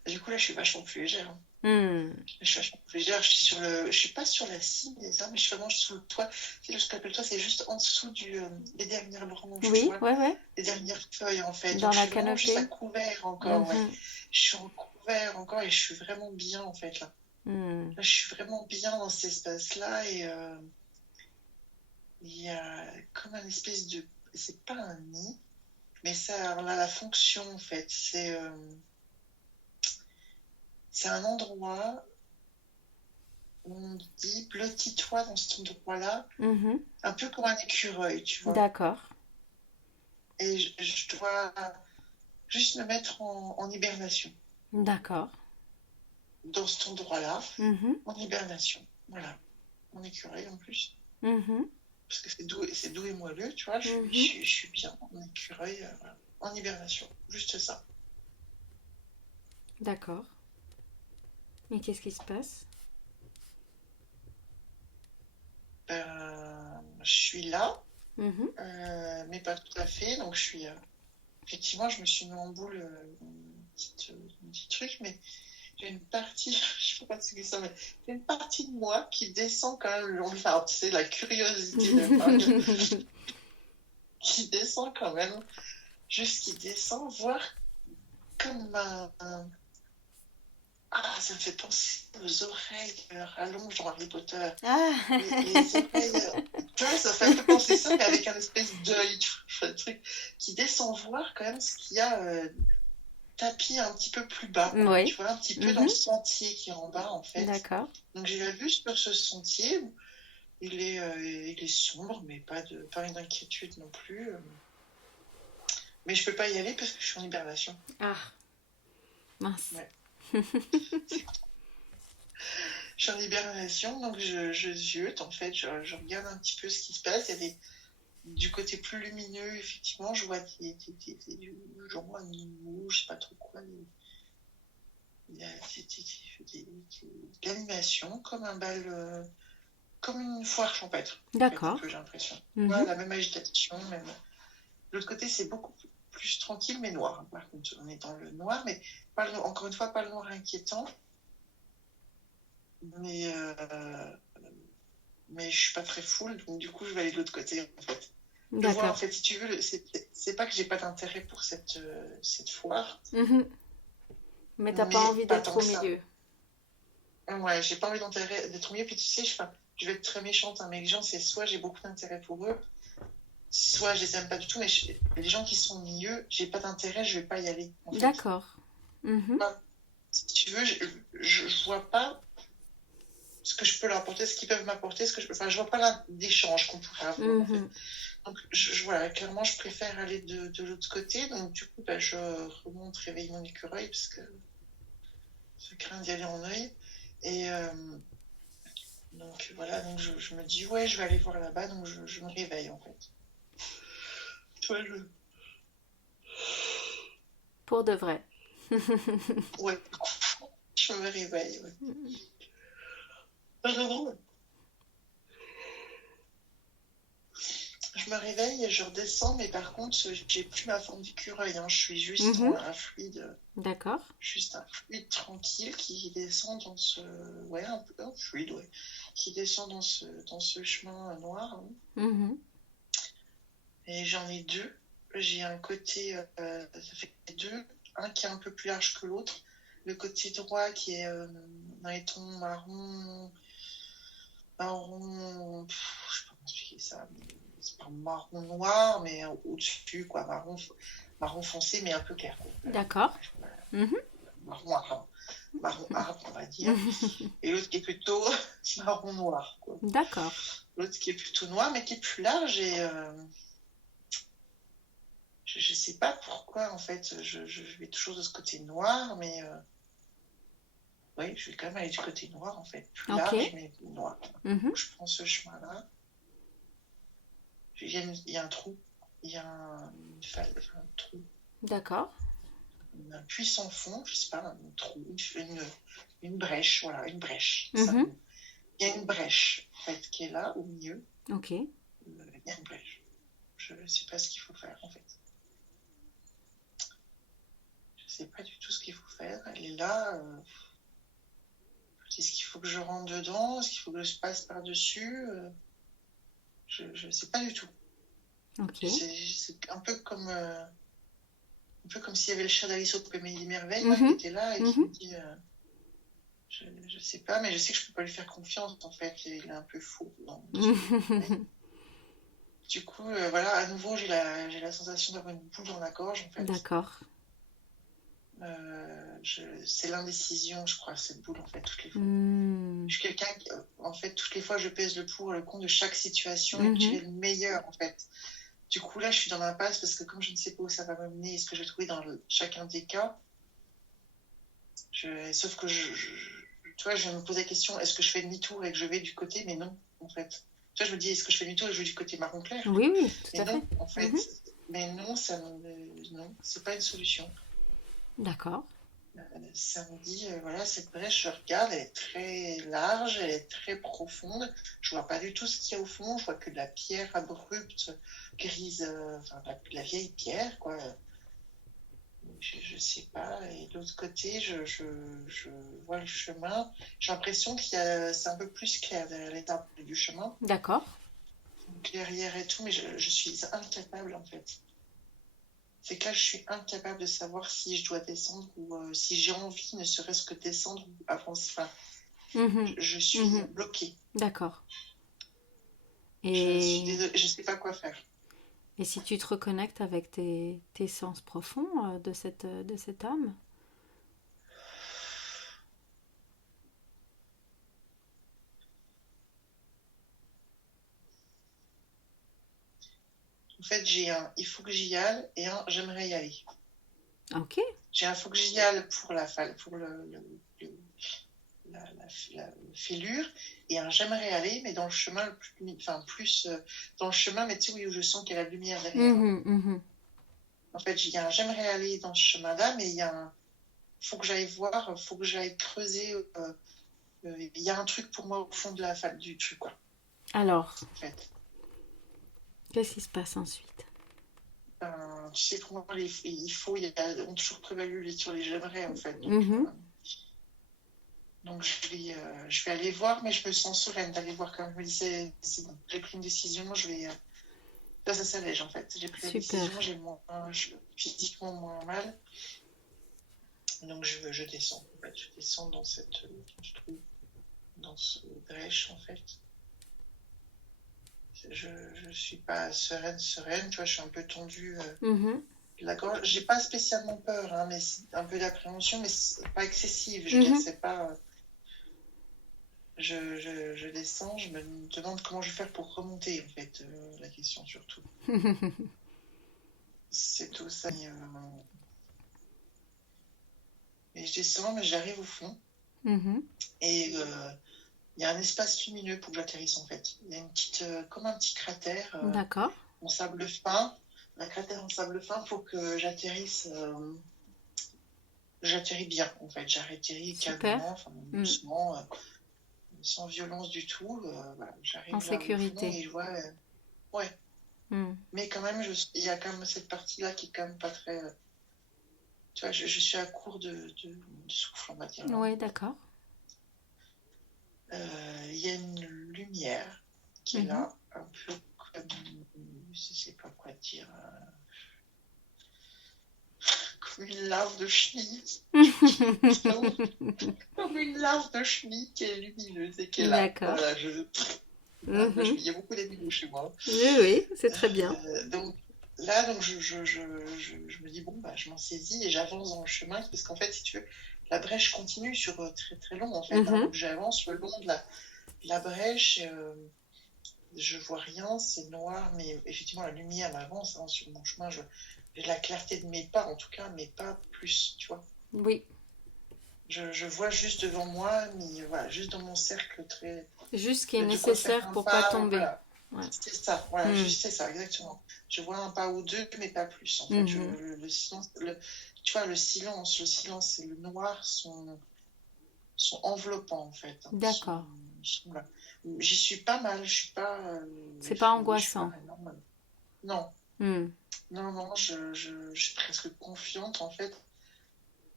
Et du coup, là, je suis vachement plus légère, hein. Hmm. Je suis pas sur la cime des arbres, mais je suis vraiment sur le toit. C'est ce que j'appelle le toit, c'est juste en dessous des dernières branches, tu Oui, vois, ouais, ouais. les dernières feuilles en fait. Dans Donc je la suis vraiment juste à canopée. couvert encore, ouais. Mhm. Je suis en couvert encore et je suis vraiment bien en fait là. Hmm. Là, je suis vraiment bien dans cet espace-là et il y a comme un espèce de. C'est pas un nid, mais ça a la fonction en fait. C'est un endroit où on dit blotti-toi dans cet endroit-là, Mhm. un peu comme un écureuil, tu vois. D'accord. Et je dois juste me mettre en hibernation D'accord. dans cet endroit-là, Mhm. en hibernation. Voilà, mon écureuil en plus. Mhm. Parce que c'est doux et moelleux, tu vois. Mhm. Je suis bien en écureuil, voilà, en hibernation. Juste ça. D'accord. Et qu'est-ce qui se passe? Je suis là, Mhm. mais pas tout à fait. Donc je suis. Effectivement, je me suis mis en boule un petit truc, mais j'ai une partie, je sais pas expliquer ça, mais j'ai une partie de moi qui descend quand même le long de l'arbre. C'est la curiosité de Fogg qui descend quand même, juste qui descend, voir comme Ah, ça me fait penser aux oreilles rallonges dans Harry Potter. Ah. Les oreilles, tu vois, ça fait un peu penser ça, mais avec un espèce d'œil, tu vois, le truc qui descend voir quand même ce qu'il y a tapis un petit peu plus bas, quoi. Oui. Tu vois, un petit peu dans le Mhm. sentier qui est en bas, en fait. D'accord. Donc j'ai la vue sur ce sentier. Il est sombre, mais pas une inquiétude non plus. Mais je peux pas y aller parce que je suis en hibernation. Ah, mince. Ouais. Je suis en hibernation, donc je ziote, en fait. Je regarde un petit peu ce qui se passe. Il y a du côté plus lumineux, effectivement, je vois genre un animaux, je sais pas trop quoi. Il y a de l'animation, comme un bal. Comme une foire champêtre, en fait, un D'accord. peu, j'ai l'impression. Mhm. Voilà, la même agitation, même. De l'autre côté, c'est beaucoup plus tranquille, mais noir. Par contre, on est dans le noir, mais encore une fois, pas le noir inquiétant. Mais, euh, mais je suis pas très full, donc du coup, je vais aller de l'autre côté, en fait. Je vois, en D'accord. fait, si tu veux, c'est pas que j'ai pas d'intérêt pour cette foire, Mhm. Mais t'as pas mais envie pas d'être tant au que ça. milieu. Ouais, j'ai pas envie d'être au milieu, puis tu sais, je vais être très méchante, hein, mais les gens, c'est soit j'ai beaucoup d'intérêt pour eux, soit je les aime pas du tout, mais les gens qui sont au milieu, j'ai pas d'intérêt, je vais pas y aller, en fait. D'accord. Mhm. Enfin, si tu veux, je vois pas ce que je peux leur apporter, ce qu'ils peuvent m'apporter, enfin, je vois pas d'échange qu'on pourrait avoir, en fait. Mhm. Donc, voilà, clairement, je préfère aller de l'autre côté. Donc, du coup, bah, je remonte, réveiller mon écureuil, parce que je crains d'y aller en œil. Et donc, voilà, donc je me dis, ouais, je vais aller voir là-bas, donc je me réveille, en fait. Tu vois, Pour de vrai. ouais, je me réveille, ouais. Pardon. Je me réveille et je redescends, mais par contre, j'ai plus ma forme d'écureuil, hein. Je suis juste Mhm. un fluide, D'accord. juste un fluide tranquille qui descend dans ce, ouais, un peu un fluide, ouais, qui descend dans ce chemin noir, hein. Mhm. Et j'en ai deux. J'ai un côté, ça fait deux, un qui est un peu plus large que l'autre. Le côté droit qui est dans les tons marron, je sais pas comment expliquer ça, mais c'est pas marron noir, mais au-dessus, quoi, marron foncé, mais un peu clair, quoi. D'accord. Mhm. Marron arbre, on va dire. Et l'autre qui est plutôt marron noir, quoi. D'accord. L'autre qui est plutôt noir, mais qui est plus large et je sais pas pourquoi, en fait, je vais toujours de ce côté noir, mais oui, je vais quand même aller du côté noir, en fait. Plus Ok. large, mais noir. Mhm. Donc, je prends ce chemin-là. Il y a un trou. Il y a un trou. D'accord. Un puits sans fond, je sais pas, un trou, une brèche, voilà, une brèche. Mhm. Il y a une brèche, en fait, qui est là, au milieu. Ok. Il y a une brèche. Je ne sais pas ce qu'il faut faire, en fait. Je ne sais pas du tout ce qu'il faut faire. Elle est là. Est-ce qu'il faut que je rentre dedans? Est-ce qu'il faut que je passe par-dessus? Je ne sais pas du tout. Ok. C'est un peu comme s'il y avait le chat d'Alice au Pays des Merveilles là, qui Mhm, était là et qui me mhm. dit je ne sais pas, mais je sais que je ne peux pas lui faire confiance en fait. Il est un peu fou dessus. Mais, du coup, voilà, à nouveau, j'ai la sensation d'avoir une boule dans la gorge en fait. D'accord. C'est l'indécision, je crois, cette boule en fait, toutes les fois. Hmm. Je suis quelqu'un qui, en fait, toutes les fois, je pèse le pour et le contre de chaque situation et Mhm. tirer le meilleur en fait. Du coup, là, je suis dans l'impasse parce que comme je ne sais pas où ça va me mener et ce que je vais trouver dans chacun des cas, sauf que tu vois, je me pose la question, est-ce que je fais demi-tour et que je vais du côté? Mais non, en fait. Tu vois, je me dis, est-ce que je fais demi-tour et que je vais du côté marron clair? Oui, oui, tout Mais à fait. non, en fait. Mhm. Mais non, non, c'est pas une solution. D'accord. Ça me dit, voilà, cette brèche, je regarde, elle est très large, elle est très profonde. Je vois pas du tout ce qu'il y a au fond. Je vois que de la pierre abrupte, grise, enfin, la vieille pierre, quoi. Je sais pas. Et de l'autre côté, je vois le chemin. J'ai l'impression c'est un peu plus clair derrière l'étape du chemin. D'accord. Clairière et tout, mais je suis incapable, en fait. C'est que là, je suis incapable de savoir si je dois descendre ou si j'ai envie, ne serait-ce que descendre ou avancer. Enfin, Mhm, je suis mhm. bloquée. D'accord. Je suis Et, désolée, je sais pas quoi faire. et si tu te reconnectes avec tes sens profonds de cette âme? En fait, j'ai un il faut que j'y aille et un j'aimerais y aller. Ok. J'ai un faut que j'y aille pour pour la fêlure et un j'aimerais aller, mais dans le chemin, enfin plus dans le chemin, mais tu sais, où je sens qu'il y a la lumière derrière. Mhm, mhm. En fait, il y a un j'aimerais aller dans ce chemin-là, mais il y a un faut que j'aille voir, faut que j'aille creuser. Il y a un truc pour moi au fond de du truc, quoi, Alors, en fait. qu'est-ce qui se passe ensuite? Tu sais, pour moi, ont toujours prévalu sur les j'aimerais, en fait. Mhm. Donc je vais aller voir, mais je me sens sereine d'aller voir quand même. Je me dis, c'est bon, j'ai pris une décision, ça s'allège, en fait. J'ai pris la Super. décision, physiquement moins mal. Donc je descends, en fait. Je descends dans dans ce brèche, en fait. Je suis pas sereine, tu vois, je suis un peu tendue. Mhm, La gorge, j'ai pas spécialement peur, hein, mais un peu d'appréhension, mais pas excessive. Je veux dire, mhm. c'est pas. Je descends, je me demande comment je vais faire pour remonter, en fait, la question surtout. C'est tout ça. Et je descends, mais j'arrive au fond. Mhm. Et il y a un espace lumineux pour que j'atterrisse, en fait. Il y a comme un petit cratère D'accord. en sable fin. Un cratère en sable fin pour que j'atterris bien, en fait. J'atterris Super. calmement, enfin, Mm. doucement, sans violence du tout. Voilà, En j'arrive là au fond sécurité. et je vois. Ouais. Mm. Mais quand même, il y a quand même cette partie-là qui est quand même pas très. Tu vois, je suis à court de souffle, on va dire. Là. Ouais, d'accord. Il y a une lumière qui est Mhm. là, un peu comme. Je sais pas quoi dire. Comme une larve de chenille. Comme une larve de chenille qui est lumineuse et qui est là. D'accord. Voilà, Mhm. il y a beaucoup d'animaux chez moi. Oui, oui, c'est très bien. Donc là, donc je me dis, bon, bah, je m'en saisis et j'avance dans le chemin parce qu'en fait, si tu veux, la brèche continue sur très très long en fait. Hein, Mhm. donc j'avance le long de la brèche, je vois rien, c'est noir, mais effectivement, la lumière m'avance hein, sur mon chemin. J'ai la clarté de mes pas en tout cas, mais pas plus, tu vois. Oui. Je vois juste devant moi, mais voilà, juste dans mon cercle très. Juste ce qui est De quoi faire nécessaire un pour pas pas, tomber. voilà. Ouais. C'est ça, voilà, Mm. juste c'est ça, exactement. Je vois un pas ou deux, mais pas plus, en fait. Mhm. Le silence, tu vois, le silence et le noir sont enveloppants, en fait. Hein, D'accord. là. J'y suis pas mal, je suis pas C'est pas effrayée, je suis pas angoissant. énorme. Non, Mm. non, non, je suis presque confiante, en fait.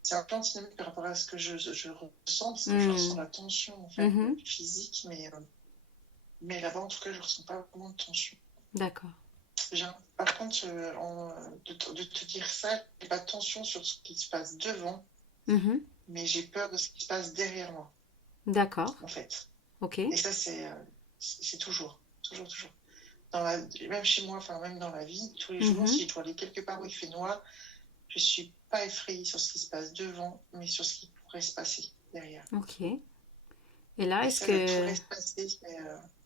c'est un peu antinomique par rapport à ce que je ressens, parce que je ressens la tension, en fait, physique, mais là-bas, en tout cas, je ressens pas vraiment de tension. D'accord. Par contre, de te dire ça, j'ai pas de tension sur ce qui se passe devant, mais j'ai peur de ce qui se passe derrière moi, D'accord. en fait. Ok. Et ça, c'est toujours. Même chez moi, enfin, même dans la vie, tous les jours, si je dois aller quelque part où il fait noir, je suis pas effrayée sur ce qui se passe devant, mais sur ce qui pourrait se passer derrière. Ok. Et là, Et est-ce ça, le que... pourrait se passer,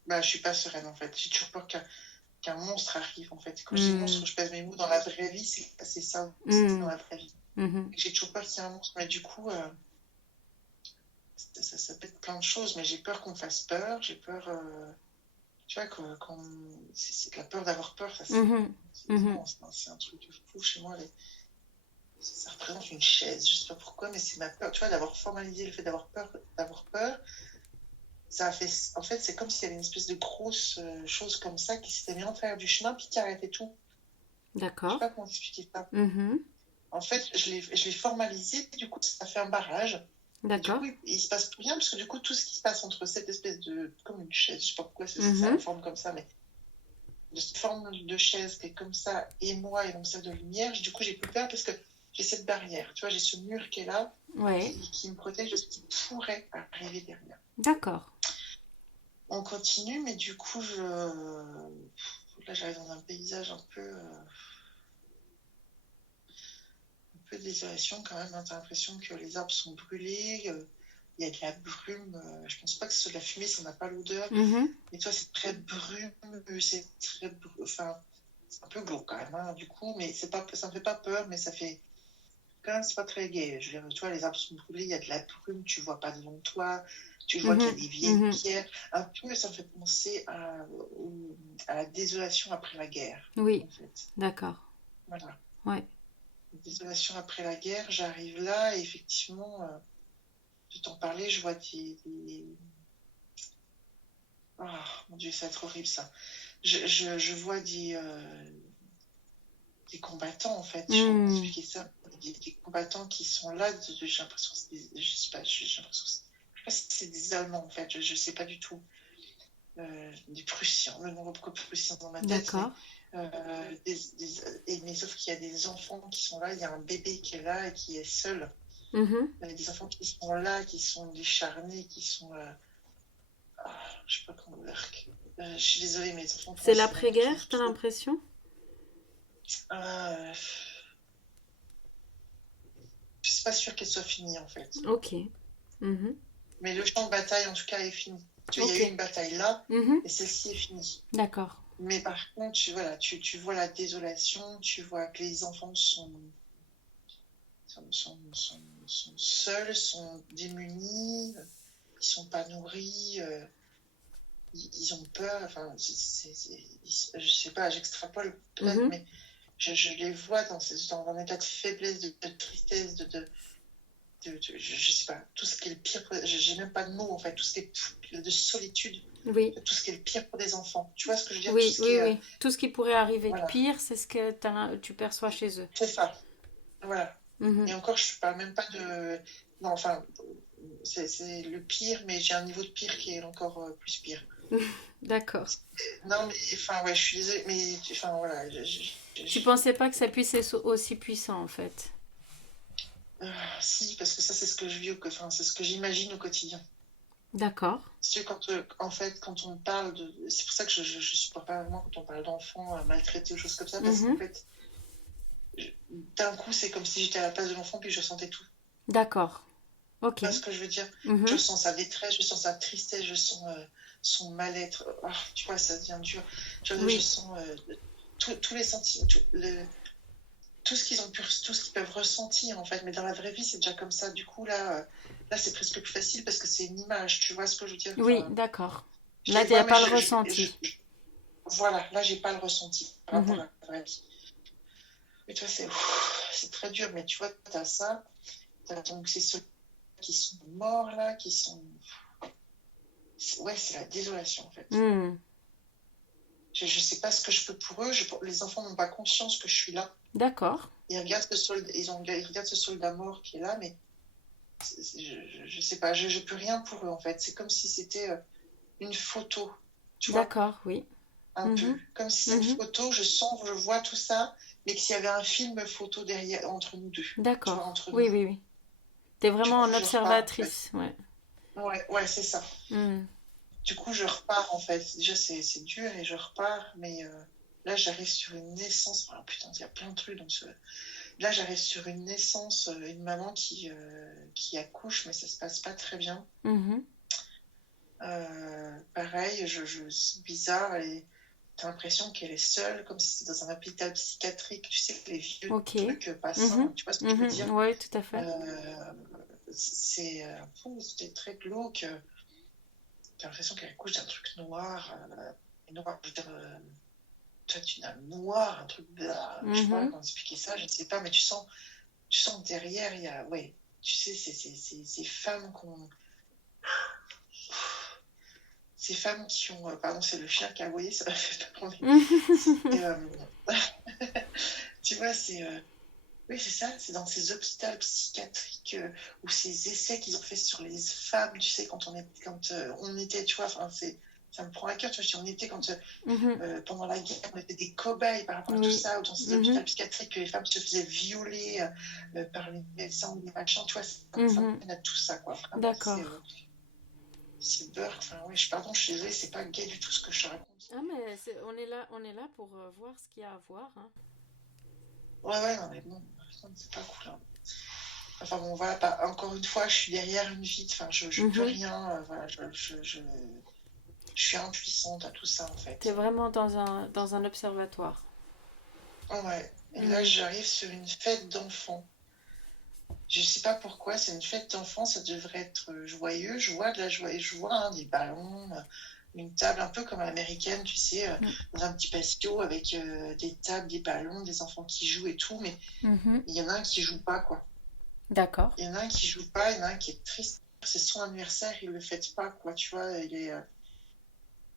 je suis pas sereine, en fait. J'ai toujours peur qu'un monstre arrive, en fait. Quand je dis monstre, je pèse mes mots. Dans la vraie vie, c'est ça aussi, dans la vraie vie. J'ai toujours peur qu'il y ait un monstre, mais du coup, ça peut être plein de choses, mais j'ai peur qu'on me fasse peur, j'ai peur, tu vois, c'est la peur d'avoir peur, ça, c'est un truc de fou chez moi. Ça représente une chaise, je sais pas pourquoi, mais c'est ma peur, tu vois, d'avoir formalisé le fait d'avoir peur, ça a fait, en fait, c'est comme s'il y avait une espèce de grosse chose comme ça qui s'était mis en travers du chemin, puis qui arrêtait tout. Je sais D'accord. pas comment expliquer ça. En fait, je l'ai formalisé, du coup, ça fait un barrage. Et du D'accord. coup, il se passe plus rien, parce que du coup, tout ce qui se passe entre cette espèce de, comme une chaise, je sais pas pourquoi c'est ça la forme comme ça, mais de cette forme de chaise qui est comme ça, et moi, et donc celle de lumière, du coup, j'ai plus peur parce que j'ai cette barrière, tu vois, j'ai ce mur qui est là, Ouais. qui me protège de ce qui pourrait arriver derrière. D'accord. On continue, mais du coup, là, j'arrive dans un paysage un peu de désolation quand même, hein. T'as l'impression que les arbres sont brûlés, il y a de la brume, je pense pas que ce soit de la fumée, ça n'a pas l'odeur, mais toi, c'est très brumeux, enfin, c'est un peu glauque quand même, hein, du coup, mais ça me fait pas peur, mais ça fait quand même, c'est pas très gai. Je veux dire, tu vois, les arbres sont brûlés, il y a de la brume, tu vois pas devant toi, tu vois qu'il y a des vieilles pierres. Un peu, ça me fait penser à la désolation après la guerre. Oui. En fait. D'accord. Voilà. Ouais. Désolation après la guerre, j'arrive là et effectivement, de t'en parler, je vois Oh, mon Dieu, ça va être horrible ça. Je vois des combattants en fait, je peux expliquer ça. Des combattants qui sont là, j'ai l'impression que je sais pas, j'ai l'impression que je sais pas si c'est des Allemands en fait, je sais pas du tout. Des Prussiens, le nom beaucoup de Prussiens dans ma tête, D'accord. mais sauf qu'il y a des enfants qui sont là, il y a un bébé qui est là et qui est seul. Il y a des enfants qui sont là, qui sont décharnés, qui sont. Je sais pas comment dire. Je suis désolée, mais les enfants. C'est l'après-guerre, t'as l'impression? Je suis pas sûre qu'elle soit finie en fait. Ok. Mais le champ de bataille en tout cas est fini. Tu vois, il y a eu une bataille là et celle-ci est finie. D'accord. Mais par contre, tu vois la désolation, tu vois que les enfants sont seuls, sont démunis, ils sont pas nourris, ils ont peur. Enfin, je sais pas, j'extrapole peut-être, mais je les vois dans un état de faiblesse, de tristesse, je sais pas, tout ce qui est le pire, j'ai même pas de mots en fait, tout ce qui est de solitude, Oui. tout ce qui est le pire pour des enfants. Tu vois ce que je veux dire? Oui, Tout ce qui est, oui. Tout ce qui pourrait arriver de voilà, pire, c'est ce que tu perçois chez eux. c'est ça, voilà. Et encore, je parle même pas de. Non, enfin, c'est le pire, mais j'ai un niveau de pire qui est encore plus pire. D'accord. Non, mais enfin, ouais, je suis désolée, mais enfin, voilà. Tu pensais pas que ça puisse être aussi puissant en fait? Si, parce que ça, c'est ce que je vis, enfin, c'est ce que j'imagine au quotidien. D'accord. Tu sais, en fait, quand on parle de. C'est pour ça que je supporte pas vraiment quand on parle d'enfants maltraités ou choses comme ça, parce qu'en fait, d'un coup, c'est comme si j'étais à la place de l'enfant, puis je sentais tout. D'accord. Ok. Tu vois ce que je veux dire? Je sens sa détresse, je sens sa tristesse, je sens son mal-être. Oh, tu vois, ça devient dur. Je sens tous les sentiments, tout ce qu'ils ont pu, tout ce qu'ils peuvent ressentir en fait. Mais dans la vraie vie, c'est déjà comme ça. Du coup, là, c'est presque plus facile parce que c'est une image. Tu vois ce que je veux dire? Oui, Enfin, d'accord. je Là, les tu n'as vois, mais pas le ressenti. voilà, là, j'ai pas le ressenti par rapport à la vraie vie. Mais tu vois, c'est très dur. Mais tu vois, t'as ça. Donc, c'est ceux qui sont morts là, qui sont. Ouais, c'est la désolation en fait. Je sais pas ce que je peux pour eux. Les enfants n'ont pas conscience que je suis là. D'accord. Ils regardent ce soldat, ils regardent ce soldat mort qui est là, mais je sais pas, je peux rien pour eux en fait. C'est comme si c'était une photo, tu vois, D'accord, oui. un peu. Mhm, Comme si c'est une mhm. photo, je sens, je vois tout ça, mais que s'il y avait un film photo derrière, entre nous deux, tu vois, D'accord. entre nous. Oui, oui, oui. T'es Du vraiment coup, en je repars en fait. observatrice, ouais. Ouais, ouais, c'est ça. Hmm. Du coup, je repars en fait. Déjà, c'est dur et je repars, mais là, j'arrive sur une naissance. Oh, putain, il y a plein de trucs dans ce. Là, j'arrive sur une naissance, une maman qui accouche, mais ça se passe pas très bien. Mhm. Pareil, c'est bizarre et t'as l'impression qu'elle est seule, comme si c'était dans un hôpital psychiatrique. Tu sais que les vieux Ok. trucs pas Mhm, sains, tu vois ce que je veux mhm. dire? Ouais, tout à fait. Euh, c'était très glauque. T'as l'impression qu'elle accouche d'un truc noir, noir, je veux dire, toi, tu as noir, un truc, je sais pas Mhm. comment expliquer ça, je ne sais pas, mais tu sens que derrière, il y a, ouais, tu sais, ces femmes qu'on, ces femmes qui ont, pardon, c'est le chien qui a aboyé, ça m'a fait pas c'est, tu vois, oui, c'est ça, c'est dans ces hôpitaux psychiatriques ou ces essais qu'ils ont fait sur les femmes, tu sais, quand on était, tu vois, enfin, ça me prend à cœur, tu vois, si on était quand Mhm. pendant la guerre, on était des cobayes par rapport à tout Oui. ça, ou dans ces hôpitaux Mhm. psychiatriques, que les femmes se faisaient violer par les médecins ou les machins, tu vois, ça me Mhm. mène à tout ça, quoi. Vraiment, D'accord. c'est beurre. Enfin, oui, pardon, je suis désolée, c'est pas gay du tout ce que je raconte. Ah, mais on est là pour voir ce qu'il y a à voir, hein. Ouais, ouais, non, mais bon, c'est pas cool, hein. Enfin bon, voilà, encore une fois, je suis derrière une vitre, enfin, je peux Mhm. rien, voilà, je suis impuissante à tout ça, en T'es fait. vraiment dans un observatoire. Ouais, et là, Hmm. j'arrive sur une fête d'enfants. Je sais pas pourquoi, c'est une fête d'enfants, ça devrait être joyeux. Je vois de la joie, je vois des ballons, une table un peu comme à l'américaine, tu sais, dans un petit patio avec des tables, des ballons, des enfants qui jouent et tout, mais Mhm. il y en a un qui joue pas, quoi. D'accord. Il y en a un qui joue pas, il y en a un qui est triste. C'est son anniversaire, il le fête pas, quoi, tu vois.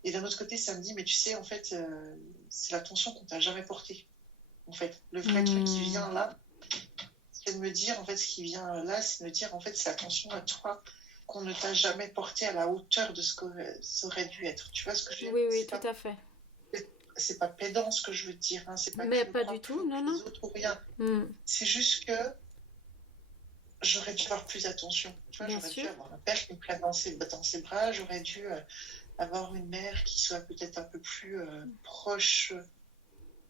Et d'un autre côté, ça me dit, mais tu sais, en fait, c'est l'attention qu'on t'a jamais portée. En fait, le vrai truc qui Hmm. vient là, c'est de me dire, en fait, ce qui vient là, c'est de me dire, en fait, c'est attention à toi qu'on ne t'a jamais porté à la hauteur de ce que ça aurait dû être. Tu vois ce que je veux dire? Oui, oui, tout à fait. C'est pas pédant ce que je veux te dire, hein. C'est pas que Mais je me pas du crois tout, plus non, que non. les autres ou rien. Hmm. C'est juste que j'aurais dû avoir plus attention. Tu vois, Bien j'aurais dû sûr. avoir un père qui me prenne dans ses bras, j'aurais dû avoir une mère qui soit peut-être un peu plus proche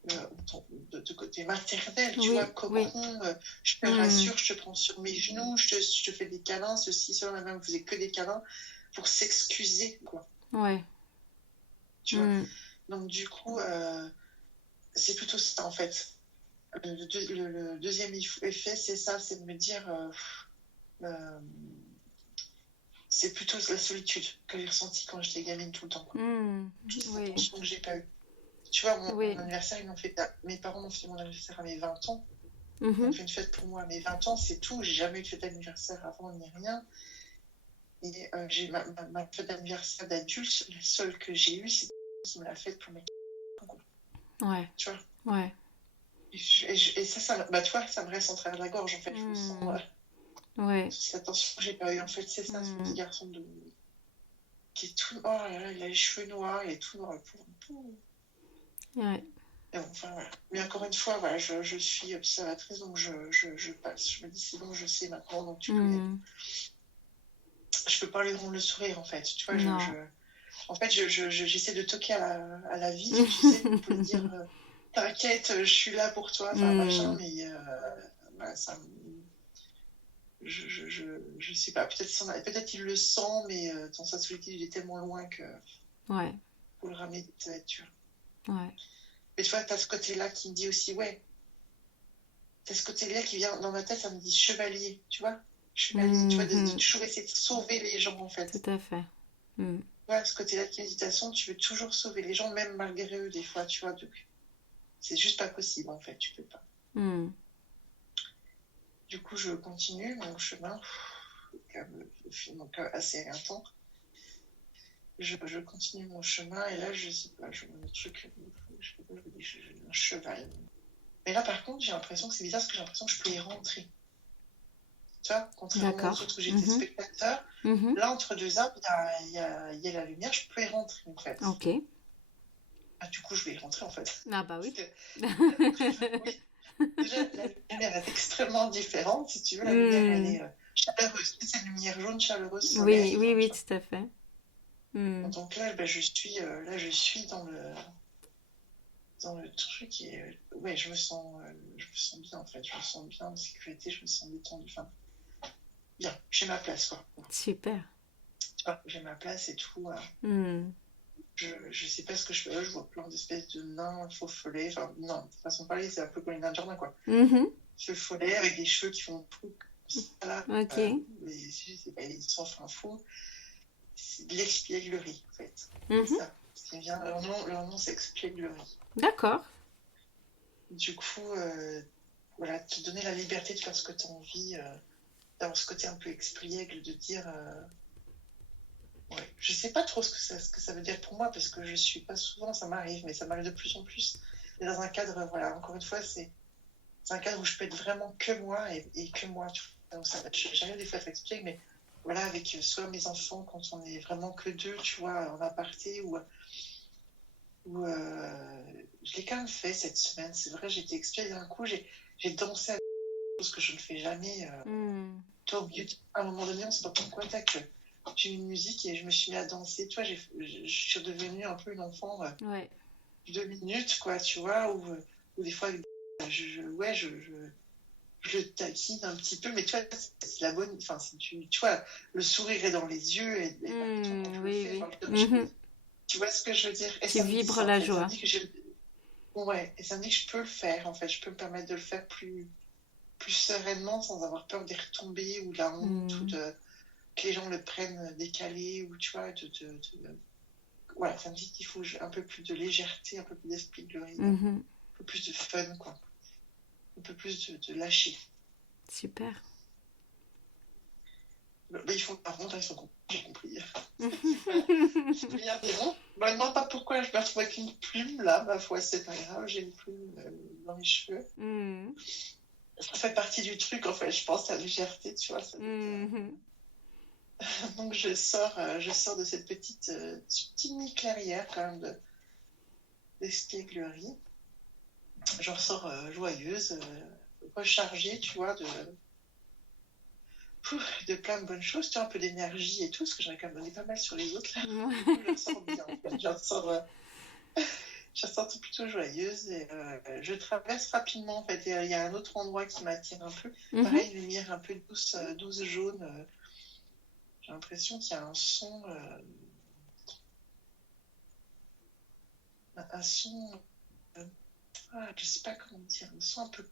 de côté maternel, tu vois, Oui, oui. cocon, je te Hmm. rassure, je te prends sur mes genoux, je te fais des câlins, ceci, cela, ma mère me faisait que des câlins pour s'excuser, quoi, Ouais. tu vois. Hmm. Donc du coup, c'est plutôt ça, en fait. Le deuxième effet, c'est ça, c'est de me dire, euh, c'est plutôt la solitude que j'ai ressentie quand j'étais gamine tout le temps, quoi. Hmm. Toute cette Oui, attention que j'ai pas eue. Tu vois, mon oui. anniversaire, mes parents m'ont fait mon anniversaire à mes 20 ans. Ils ont Mhm. fait une fête pour moi à mes 20 ans, c'est tout. J'ai jamais eu de fête d'anniversaire avant ni rien. Et j'ai ma fête d'anniversaire d'adulte, la seule que j'ai eue, c'est qui me l'a faite pour mes 15 ans. Ouais, Tu vois. ouais. Et ça, bah, tu vois, ça me reste en travers de la gorge, en fait. Je le sens. Hmm. Ouais. Cette attention que j'ai pas eue. En fait, c'est ça, ce Hmm. petit garçon qui est tout. Oh là là, il a les cheveux noirs, il est tout noir. Ouais. Et bon, enfin, voilà. Mais encore une fois, voilà, je suis observatrice, donc je passe. Je me dis, c'est bon, je sais maintenant, donc tu peux y aller. Hmm. Je peux pas lui rendre le sourire, en fait. Tu vois, Non. en fait, j'essaie de toquer à la vitre, tu sais, pour lui dire, t'inquiète, je suis là pour toi, enfin, machin, Hmm. mais voilà, je sais pas, peut-être il le sent, mais dans sa solitude, il est tellement loin que Ouais. pour le ramener, ça va être dur. Ouais. Mais tu vois, t'as ce côté-là qui me dit aussi, ouais, t'as ce côté-là qui vient dans ma tête, ça me dit chevalier, tu vois, chevalier, tu vois, de Mhm. toujours essayer de sauver les gens, en Tout fait. à fait. Hmm. Tu vois, ce côté-là de méditation, tu veux toujours sauver les gens, même malgré eux, des fois, tu vois, c'est juste pas possible, en fait, tu peux pas. Hmm. Du coup, je continue mon chemin, donc assez intense. Je continue mon chemin et là, je sais pas, je vois un truc, un cheval. Mais là, par contre, j'ai l'impression que c'est bizarre parce que j'ai l'impression que je peux y rentrer. Tu vois, contrairement aux D'accord. autres où j'étais spectateur, Mhm. là, entre deux arbres, il y a la lumière, je peux y rentrer, en fait. Ok. Ah, du coup, je vais y rentrer, en fait. Ah bah Parce oui. que, oui, déjà, la lumière est extrêmement différente. Si tu veux, la lumière, elle Hmm. est chaleureuse. C'est une lumière jaune chaleureuse Oui, soleil. oui, Enfin, oui, tu vois. tout à fait. Hmm. Donc là, ben, là, je suis dans le truc et ouais, je me sens bien en fait. Je me sens bien en sécurité, je me sens détendue. Enfin, bien, j'ai ma place quoi. Super. Tu vois, j'ai ma place et tout. Hmm. Je sais pas ce que je fais là, je vois plein d'espèces de nains faux follets. Enfin, non, de façon de parler, c'est un peu comme les nains de jardin quoi. Mhm. Faux follets avec des cheveux qui font tout comme ça là. Ok. Mais je sais pas, ils sont enfin fous. C'est de l'espièglerie en fait. C'est Mhm. ça. Ce qui vient, leur nom c'est expièglerie. D'accord. Du coup, voilà, te donner la liberté de faire ce que tu as envie, d'avoir ce côté un peu expliègle, de dire. Ouais, je sais pas trop ce que ça veut dire pour moi, parce que je suis pas souvent, ça m'arrive, mais ça m'arrive de plus en plus. Et dans un cadre, voilà, encore une fois, c'est un cadre où je peux être vraiment que moi et que moi. Tu vois. Donc j'arrive des fois à être expliquer, mais voilà, avec soit mes enfants, quand on est vraiment que deux, tu vois, en aparté, ou je l'ai quand même fait cette semaine. C'est vrai, j'ai été expliquée d'un coup, j'ai dansé à chose que je ne fais jamais. Hmm. Toi, au milieu, à un moment donné, on sait pas pourquoi, tac, j'ai mis une musique et je me suis mis à danser. Tu vois, je suis redevenue un peu une enfant Ouais. 2 minutes, quoi, tu vois, ou des fois, ouais, je le taquine un petit peu, mais tu vois, c'est la bonne, enfin, tu vois, le sourire est dans les yeux et partout quand Hmm. je le Oui, fais, oui. enfin, Mhm. tu vois ce que je veux dire? Et Tu ça me dit vibres ça, en la fait, ça me joie. dit que ouais, et ça me dit que je peux le faire, en fait, je peux me permettre de le faire plus sereinement sans avoir peur d'y retomber ou de la honte ou Hmm. que les gens le prennent décalé ou tu vois, ouais, ça me dit qu'il faut un peu plus de légèreté, un peu plus d'esprit de un Mhm. peu plus de fun, quoi, un peu plus de lâcher. Super. Mais ils font par contre, ils sont compris, j'ai compris. Je vais dire des mots. Je me demande pas pourquoi je me retrouve avec une plume là, ma foi, c'est pas grave, j'ai une plume dans les cheveux. Hmm. Ça fait partie du truc, en fait, je pense à la légèreté, tu vois. Mhm. Donc je sors de cette petite mini-clairière quand même d'espièglerie. Je ressors joyeuse, rechargée, tu vois, de plein de bonnes choses, tu vois, un peu d'énergie et tout, parce que j'en ai quand même donné pas mal sur les autres là. Du coup, je ressors bien, en fait. Je ressors tout plutôt joyeuse et je traverse rapidement, en fait. Il y a un autre endroit qui m'attire un peu. Mhm. Pareil, une lumière un peu douce, douce jaune. J'ai l'impression qu'il y a un son, un son, je sais pas comment dire, un son un peu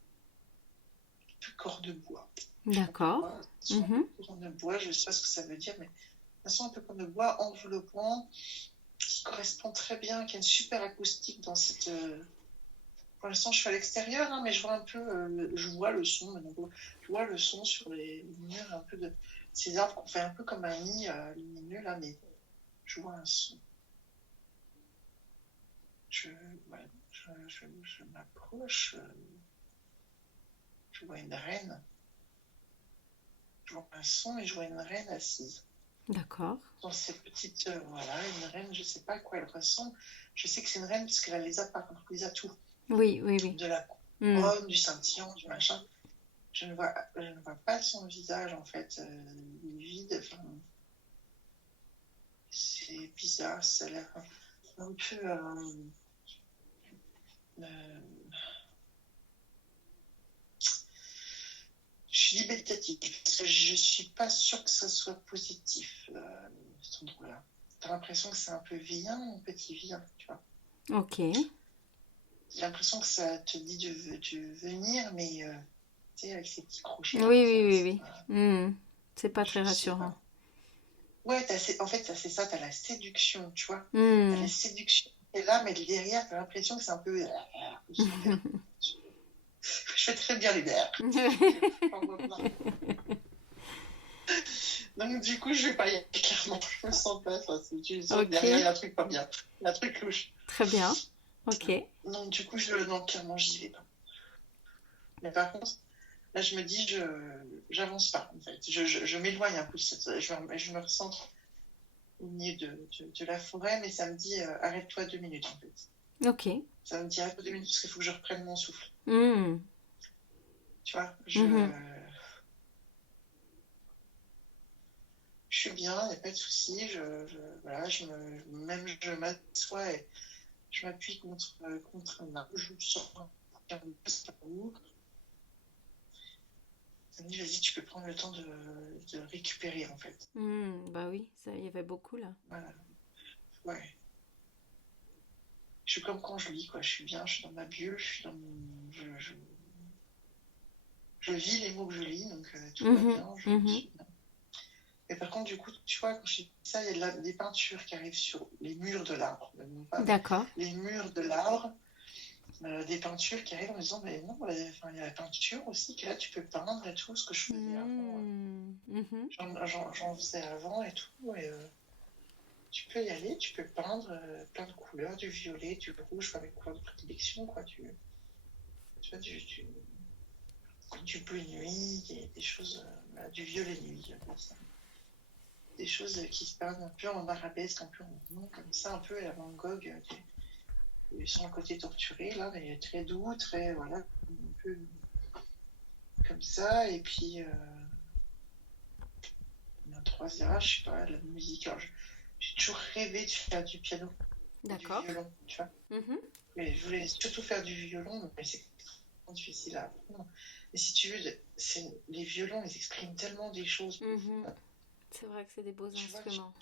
corps de bois. Je sais pas D'accord. pourquoi. Un son un Mhm. peu corps de bois, je sais pas ce que ça veut dire, mais un son un peu corps de bois enveloppant qui correspond très bien, qui a une super acoustique dans cette. Pour l'instant, je suis à l'extérieur, hein, mais je vois un peu, je vois le son, donc, je vois le son sur les murs, un peu de ces arbres qu'on fait un peu comme un nid lumineux là, mais je vois un son. Je, ouais, je m'approche, je vois une reine, je vois un son et je vois une reine assise. D'accord. Dans cette petite, voilà, une reine, je sais pas à quoi elle ressemble. Je sais que c'est une reine parce qu'elle a les atouts Oui, oui, oui. de la Hmm. couronne, du scintillant, du machin. Je ne vois pas son visage en fait, il est vide. Enfin, c'est bizarre, ça a l'air un peu. Euh, je suis dubitative parce que je suis pas sûre que ça soit positif, cet endroit-là. T'as l'impression que c'est un peu vilain, mon petit vilain, tu vois. Ok. J'ai l'impression que ça te dit de venir, mais tu sais, avec ces petits crochets Oui, là, oui, oui, oui. Hmm. C'est pas très je sais rassurant. pas. Ouais, en fait, c'est ça, t'as la séduction, tu vois. T'as la Hmm. séduction qui est là, mais derrière, t'as l'impression que c'est un peu super. Je fais très bien les verres. Donc, du coup, je vais pas y aller, clairement. Je me sens pas, ça. Tu sens que derrière, il y Ok. a un truc pas bien. Il y a un truc louche. Très bien. Ok. Donc, du coup, non, clairement, j'y vais pas. Mais par contre, là, je me dis, j'avance pas, en fait. Je m'éloigne un peu, je me recentre au milieu de la forêt, mais ça me dit, arrête-toi 2 minutes, en fait. Ok. Ça me dit, arrête-toi 2 minutes, parce qu'il faut que je reprenne mon souffle. Hmm. Tu vois, Mhm. je suis bien, il n'y a pas de souci. Voilà, même je m'assois et je m'appuie contre un arbre, je sors un peu par où. Ça me dit, vas-y, tu peux prendre le temps de récupérer, en fait. Hmm. Bah oui, ça y avait beaucoup là. Voilà, ouais. Je suis comme quand je lis, quoi. Je suis bien, je suis dans ma bulle, je suis dans mon... je vis les mots que je lis, donc tout va Mhm. bien, je Mhm. suis bien. Et par contre, du coup, tu vois, quand je dis ça, il y a des peintures qui arrivent sur les murs de l'arbre. Non pas, mais D'accord. les murs de l'arbre, des peintures qui arrivent en disant, mais non, enfin, il y a la peinture aussi, que là, tu peux peindre et tout, ce que je faisais avant. Hmm. Mhm. J'en faisais avant et tout. Et tu peux y aller, tu peux peindre plein de couleurs, du violet, du rouge, enfin, mes couleurs de prédilection, quoi. Tu vois, du bleu nuit, des choses, voilà, du violet nuit, ça. Des choses qui se peignent un peu en arabesque, un peu en rond, comme ça, un peu à la Van Gogh, sans le côté torturé, là, mais très doux, très, voilà, un peu comme ça. Et puis, un troisième, je sais pas, la musique. Alors, j'ai toujours rêvé de faire du piano ou du D'accord. violon, tu vois. Mhm. Mais je voulais surtout faire du violon, mais c'est difficile à apprendre. Et si tu veux, les violons, ils expriment tellement des choses Mhm. profondes. C'est vrai que c'est des beaux Tu vois, instruments.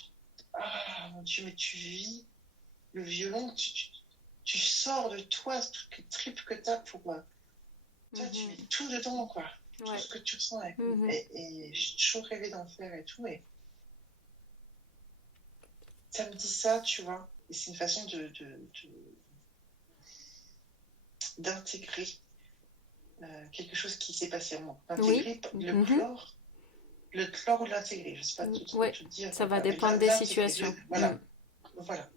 ah mon Dieu, mais tu vis le violon, tu sors de toi toutes les tripes que tu as pour. Toi, tu mets Mhm. tout dedans, quoi. Tout Ouais. ce que tu ressens. Mhm. Et j'ai toujours rêvé d'en faire et tout. Et ça me dit ça, tu vois. Et c'est une façon d'intégrer quelque chose qui s'est passé en moi. Oui. D'intégrer Mhm. le clore ou l'intégrer. Je ne sais pas trop Ouais. te dire. Ça va Voilà. Mais dépendre des l'intégrer. situations. Mm. Voilà. Voilà.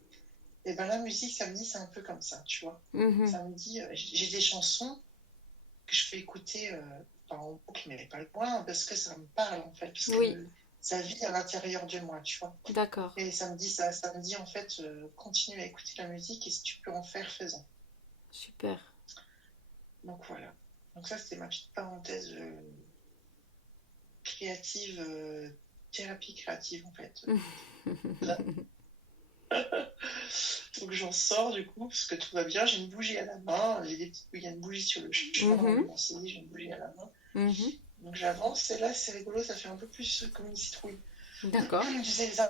Et ben la musique, ça me dit, c'est un peu comme ça, tu vois. Mhm. Ça me dit, j'ai des chansons que je fais écouter, pas en boucle, mais pas loin, parce que ça me parle, en fait, parce Oui. que ça vit à l'intérieur de moi, tu vois. D'accord. Et ça me dit ça, ça me dit, en fait, continue à écouter la musique et si tu peux en faire, fais-en. Super. Donc voilà. Donc ça, c'était ma petite parenthèse créative, thérapie créative, en fait. Là. Donc j'en sors, du coup, parce que tout va bien. J'ai une bougie à la main, il y a une bougie sur le chemin, Mhm. on s'est dit, j'ai une bougie à la main. Mhm. Donc j'avance et là c'est rigolo, ça fait un peu plus comme une citrouille. D'accord. Tu sais, les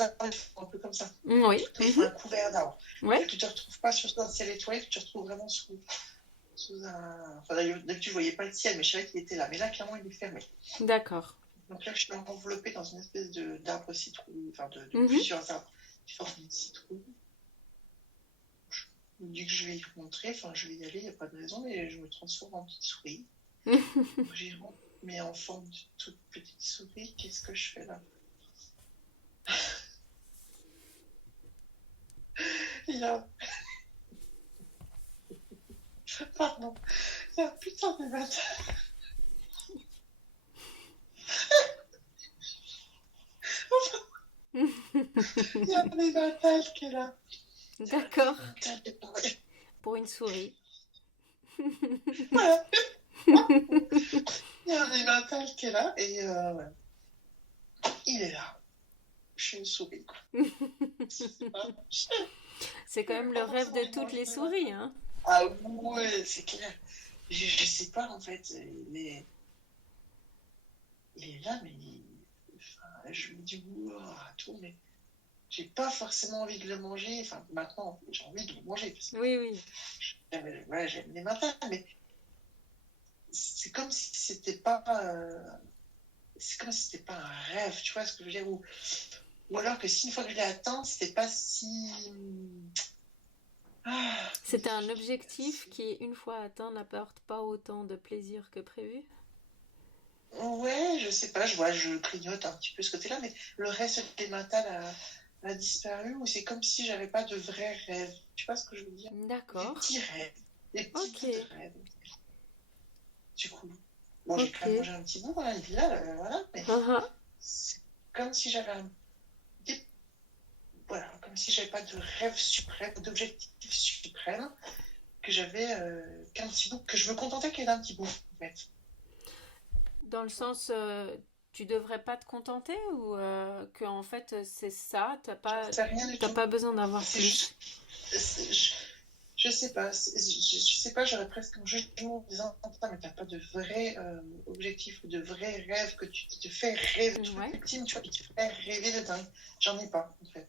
arbres ils font un peu comme ça. Oui. Ils font Mhm. un couvert d'arbres. En fait, Ouais. tu te retrouves pas sur un ciel étoilé, tu te retrouves vraiment sous un. Enfin d'ailleurs, d'habitude je voyais pas le ciel, mais je savais qu'il était là. Mais là clairement il est fermé. D'accord. Donc là je suis enveloppée dans une espèce d'arbre citrouille, enfin de Mhm. plusieurs arbres qui forment une citrouille. Je me dis que je vais y rentrer, enfin je vais y aller, il n'y a pas de raison, mais je me transforme en petite souris. Donc j'y rentre, mais en forme de toute petite souris, qu'est-ce que je fais là? Il y a, pardon, il y a un putain de bâtard. Il y a un évatage qui est là. D'accord. Pour une souris. Voilà, il y a un évatage qui est là et ouais. Il est là. Je suis une souris, quoi. C'est pas, C'est quand même le pas rêve forcément de une toutes envie les de l'évatage. souris, hein. Ah ouais, c'est clair. Je sais pas en fait. Il est là, mais enfin, je me dis, ouah, tout, mais j'ai pas forcément envie de le manger. Enfin, maintenant, j'ai envie de le manger parce que Oui, oui. ouais, j'aime les matins, mais c'est comme si c'était pas. C'est comme si c'était pas un rêve, tu vois ce que je veux dire? Ou alors que si une fois que je l'ai atteint, c'était pas si. Ah, C'était un objectif qui, une fois atteint, n'apporte pas autant de plaisir que prévu. ouais, je sais pas, je clignote un petit peu ce côté-là, mais le reste des matins a disparu, ou c'est comme si j'avais pas de vrais rêves. Tu vois ce que je veux dire? Des D'accord. petits rêves, des petits Ok. bouts de rêves. du coup. Bon, j'ai quand même Ok. mangé un petit bout dans la vie, là, voilà, mais Ah, ah. c'est comme si j'avais un... Voilà, comme si j'avais pas de rêve suprême, d'objectif suprême, que j'avais qu'un petit bout, que je me contentais que d'un petit bout, en fait. Dans le sens, tu devrais pas te contenter ou que en fait c'est ça, J'en sais rien du t'as tout. pas besoin d'avoir C'est juste, plus. je sais pas, je sais pas, j'aurais presque un jugement en disant, putain, mais t'as pas de vrai objectif ou de vrai rêve qui te fait rêver, le truc Ouais, ultime, tu vois, qui te fait rêver de dingue. J'en ai pas, en fait.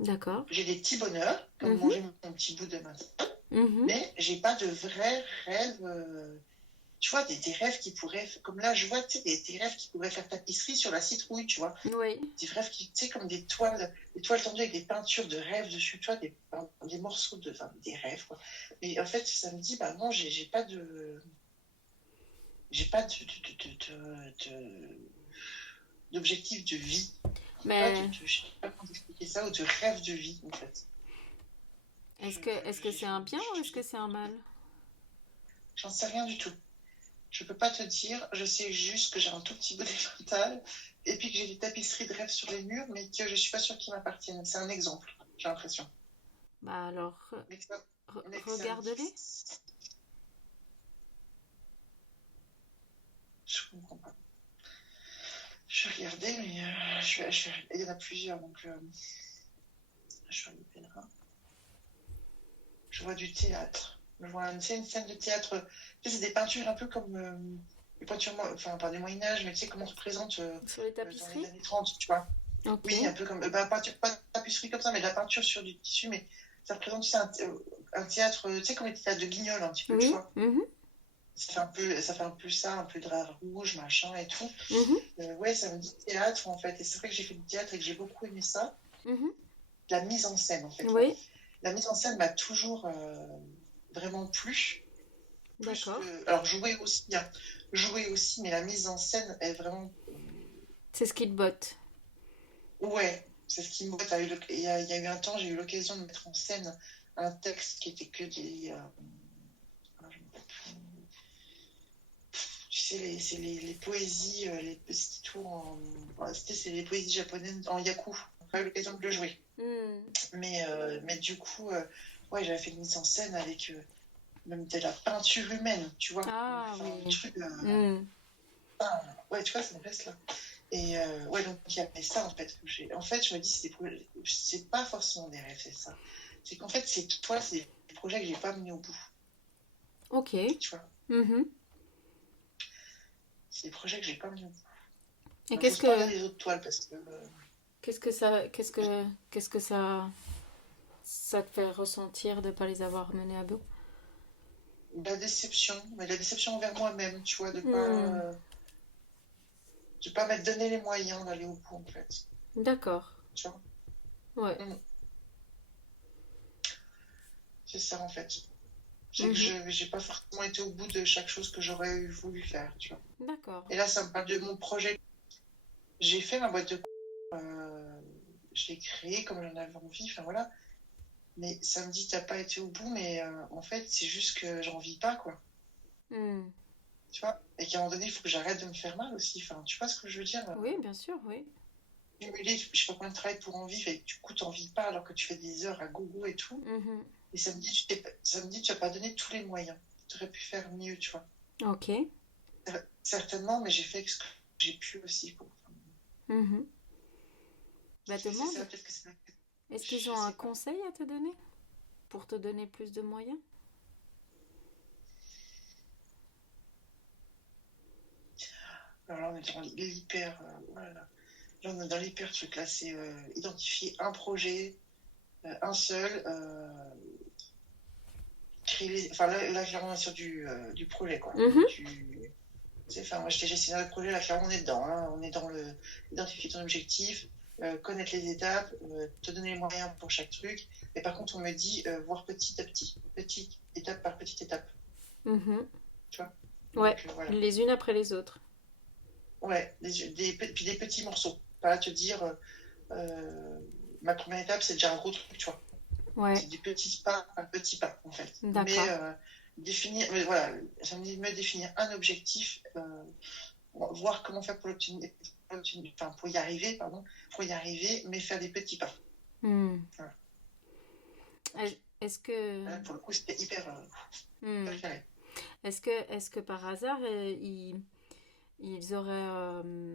d'accord. J'ai des petits bonheurs, comme Mhm, manger mon petit bout de matin, mhm. mais j'ai pas de vrais rêves, tu vois, des rêves qui pourraient, comme là, je vois, tu sais, des rêves qui pourraient faire tapisserie sur la citrouille, tu vois. Oui, Des rêves qui, tu sais, comme des toiles tendues avec des peintures de rêves dessus, tu vois, des morceaux de, enfin, des rêves, quoi. Mais en fait, ça me dit, bah non, j'ai pas d'objectif de vie. mais Je sais pas comment expliquer ça, ou de rêve de vie, en fait. est-ce que c'est un bien ou est-ce que c'est un mal? J'en sais rien du tout. Je peux pas te dire, je sais juste que j'ai un tout petit bout d'émental et puis que j'ai des tapisseries de rêves sur les murs, mais que je suis pas sûre qu'ils m'appartiennent. C'est un exemple, j'ai l'impression. Bah alors, Mais que ça, mais que ça me dit, regarde-les. je comprends pas. Je vais regarder, mais il y en a plusieurs, donc je vais aller là. Je vois du théâtre. Je vois une scène de théâtre. Tu sais, c'est des peintures un peu comme les peintures, enfin pas du Moyen Âge, mais tu sais comment on représente Sur les dans les tapisseries? années 30, tu vois. Ok. Oui, un peu comme, bah, peinture, pas de tapisserie comme ça, mais de la peinture sur du tissu, mais ça représente tu sais, un théâtre, tu sais, comme les théâtres de Guignol, un petit peu, tu Oui. vois. Mhm, Ça fait un peu ça, un peu de drap rouge, machin et tout. mhm, Ouais, ça me dit théâtre, en fait. Et c'est vrai que j'ai fait du théâtre et que j'ai beaucoup aimé ça. mhm. La mise en scène, en fait, ouais. Oui, La mise en scène m'a toujours vraiment plu. Plus d'accord. que. Alors, jouer aussi, hein. Jouer aussi, mais la mise en scène est vraiment. C'est ce qui te botte. Ouais, c'est ce qui me botte. Il y a eu un temps, j'ai eu l'occasion de mettre en scène un texte qui était que des. Je me rappelle plus. Tu sais, c'est les poésies, c'était tout en. Enfin, c'est les poésies japonaises en yaku. J'ai pas eu l'occasion de le jouer. Hmm. Mais du coup, ouais, j'avais fait une mise en scène avec même de la peinture humaine, tu vois. Ah Enfin, le oui. truc. Hmm. Ouais, tu vois, ça me reste là. Et ouais, donc il y avait ça en fait. En fait, je me dis, c'est pas forcément des rêves, c'est ça. C'est qu'en fait, c'est des projets que j'ai pas menés au bout, Ok. tu vois. Mhm. C'est des projets que j'ai pas menés au bout. Et Donc, j'ose pas regarder les autres toiles parce que qu'est-ce que ça te fait ressentir de pas les avoir menés à bout? la déception, mais la déception envers moi-même, tu vois, Hmm. de pas m'être donné les moyens d'aller au bout en fait, D'accord. tu vois. Ouais. Mm. C'est ça en fait. C'est que Mhm. je j'ai pas forcément été au bout de chaque chose que j'aurais voulu faire, tu vois. D'accord. Et là, ça me parle de mon projet. J'ai fait ma boîte de euh, je l'ai créée comme j'en avais envie, enfin voilà. Mais ça me dit, t'as pas été au bout, mais en fait, c'est juste que j'en vis pas, quoi. Hmm. Tu vois? Et qu'à un moment donné, il faut que j'arrête de me faire mal aussi. Enfin, tu vois ce que je veux dire? Oui, bien sûr, oui. Cumuler, je sais pas combien de travail pour en vivre, et du coup, t'en vis pas alors que tu fais des heures à gogo et tout. Mhm. Et ça me dit, tu as pas donné tous les moyens. Tu aurais pu faire mieux, tu vois. Ok. Certainement, mais j'ai fait ce que j'ai pu aussi. Quoi. Enfin, Mhm. Bah peut-être que c'est demande. ça, peut-être que c'est. Est-ce qu'ils Je ont un sais pas. conseil à te donner pour te donner plus de moyens? Alors là, on est dans l'hyper. Voilà. Là, on est dans l'hyper truc. Là, c'est identifier un projet, un seul, enfin là clairement on est sur du projet quoi. Mhm. Enfin, moi j'étais gestionnaire de projet, là clairement on est dedans, hein. On est dans identifier ton objectif, connaître les étapes, te donner les moyens pour chaque truc. Et par contre on me dit voir petit à petit, petite étape par petite étape, Mhm. tu vois. Ouais, Donc voilà. les unes après les autres. Ouais, puis des petits morceaux. Pas te dire euh, ma première étape c'est déjà un gros truc, tu vois. Ouais, C'est du petit pas, un petit pas en fait. Mais d'accord. définir, mais voilà, ça me dit de me définir un objectif, voir comment faire enfin, pour y arriver, pardon, pour y arriver, mais faire des petits pas. Hmm. Voilà. Est-ce que... Là, pour le coup, c'était hyper Hmm. carré. Est-ce que par hasard, ils auraient... euh,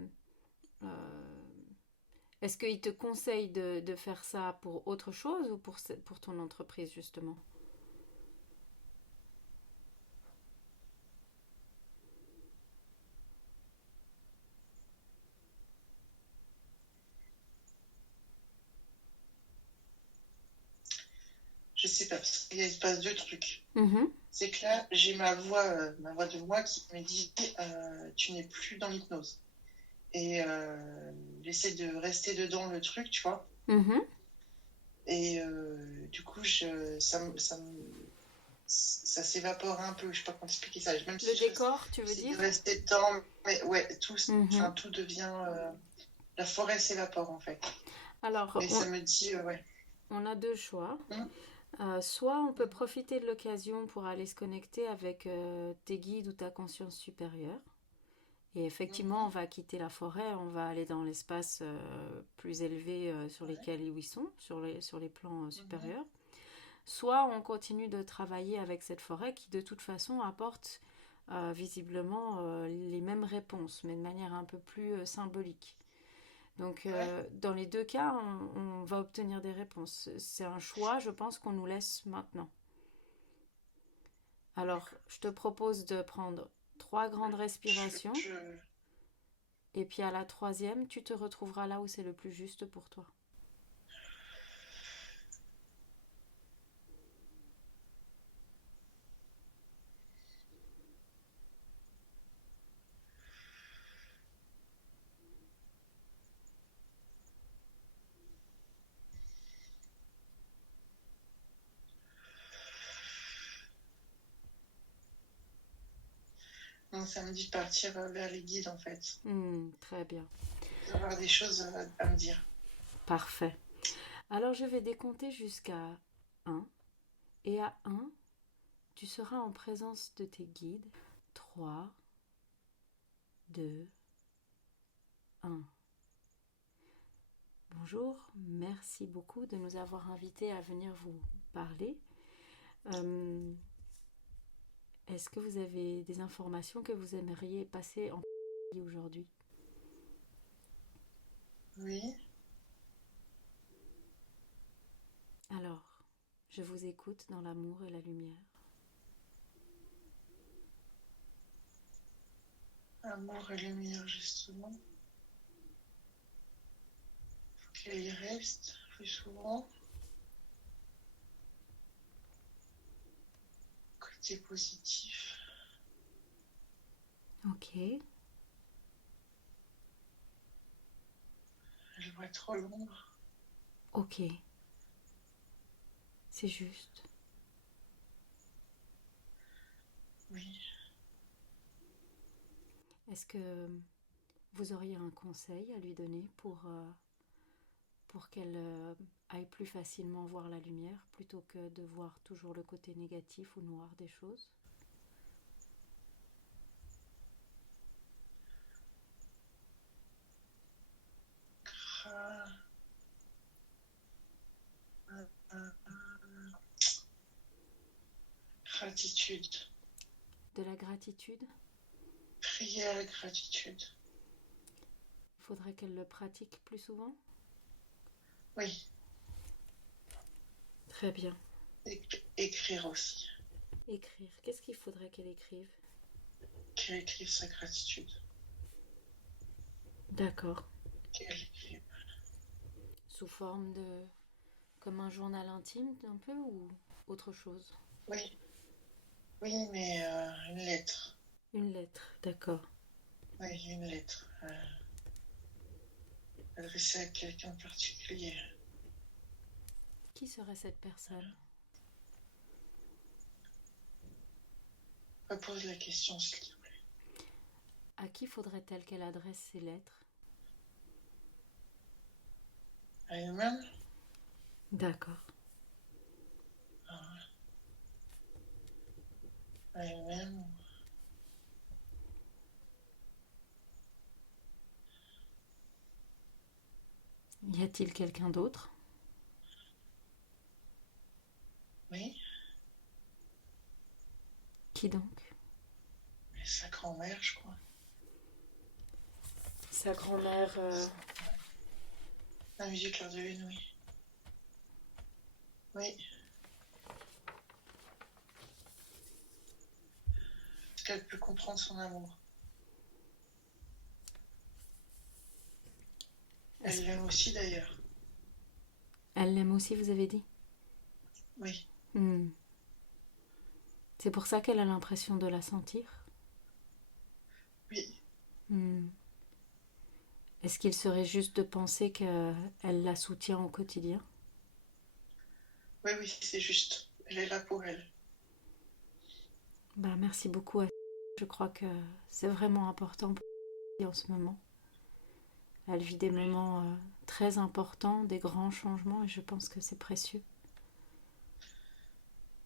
est-ce qu'ils te conseillent de faire ça pour autre chose ou pour ton entreprise, justement? Je sais pas, parce qu'il se passe deux trucs. Mhm. C'est que là, j'ai ma voix de moi qui me dit tu n'es plus dans l'hypnose. Et j'essaie de rester dedans le truc, tu vois. Mhm. Et du coup, ça s'évapore un peu. Je sais pas comment expliquer ça. Même si Le décor, tu veux j'essaie de dire? rester dedans, mais ouais, Mhm. tout devient. La forêt s'évapore en fait. Alors, Mais ça me dit, ouais. on a deux choix. Hum, Soit on peut hum, profiter de l'occasion pour aller se connecter avec tes guides ou ta conscience supérieure. Et effectivement, on mhm, va quitter la forêt, on va aller dans l'espace plus élevé sur ouais, lesquels ils sont, sur les plans mhm, supérieurs. Soit on continue de travailler avec cette forêt qui de toute façon apporte visiblement les mêmes réponses, mais de manière un peu plus symbolique. Donc ouais. dans les deux cas, on va obtenir des réponses. C'est un choix, je pense, qu'on nous laisse maintenant. Alors, D'accord. je te propose de prendre 3 grandes respirations, Je... et puis à la troisième, tu te retrouveras là où c'est le plus juste pour toi. Non, ça me dit de partir vers les guides en fait. Très bien. D'avoir des choses à me dire. Parfait. Alors je vais décompter jusqu'à 1. Et à 1, tu seras en présence de tes guides. 3, 2, 1. Bonjour, merci beaucoup de nous avoir invités à venir vous parler. Euh, Est-ce que vous avez des informations que vous aimeriez passer en aujourd'hui? Oui. Alors, je vous écoute dans l'amour et la lumière. Amour et lumière, justement. Faut qu'elle y reste plus souvent. Côté positif. Ok, Je vois trop l'ombre. ok, c'est juste. Oui. Est-ce que vous auriez un conseil à lui donner pour qu'elle aille plus facilement voir la lumière plutôt que de voir toujours le côté négatif ou noir des choses? Gra- Gratitude. De la gratitude? Prière, gratitude. Il faudrait qu'elle le pratique plus souvent? Oui. Très bien. Écrire aussi. Écrire. Qu'est-ce qu'il faudrait qu'elle écrive? Qu'elle écrive sa gratitude. D'accord. Qu'elle écrive. Sous forme de... comme un journal intime un peu ou autre chose? Oui. Oui, mais une lettre. Une lettre, d'accord. Oui, une lettre. Adressée à quelqu'un de particulier. Qui serait cette personne? Repose la question, s'il te plaît. À qui faudrait-elle qu'elle adresse ces lettres? À elle-même. D'accord. elle-même. Y a-t-il quelqu'un d'autre? Oui, Qui donc? mais sa grand-mère, je crois. Sa grand-mère. La musique Claire de Lune, oui. Oui. Est-ce qu'elle peut comprendre son amour? Elle l'aime aussi d'ailleurs. Elle l'aime aussi, vous avez dit? Oui. Hmm. C'est pour ça qu'elle a l'impression de la sentir? Oui. Hmm. Est-ce qu'il serait juste de penser qu'elle la soutient au quotidien? Oui, oui, c'est juste. Elle est là pour elle. Bah, merci beaucoup. Je crois que c'est vraiment important pour elle en ce moment. Elle vit des moments très importants, des grands changements, et je pense que c'est précieux.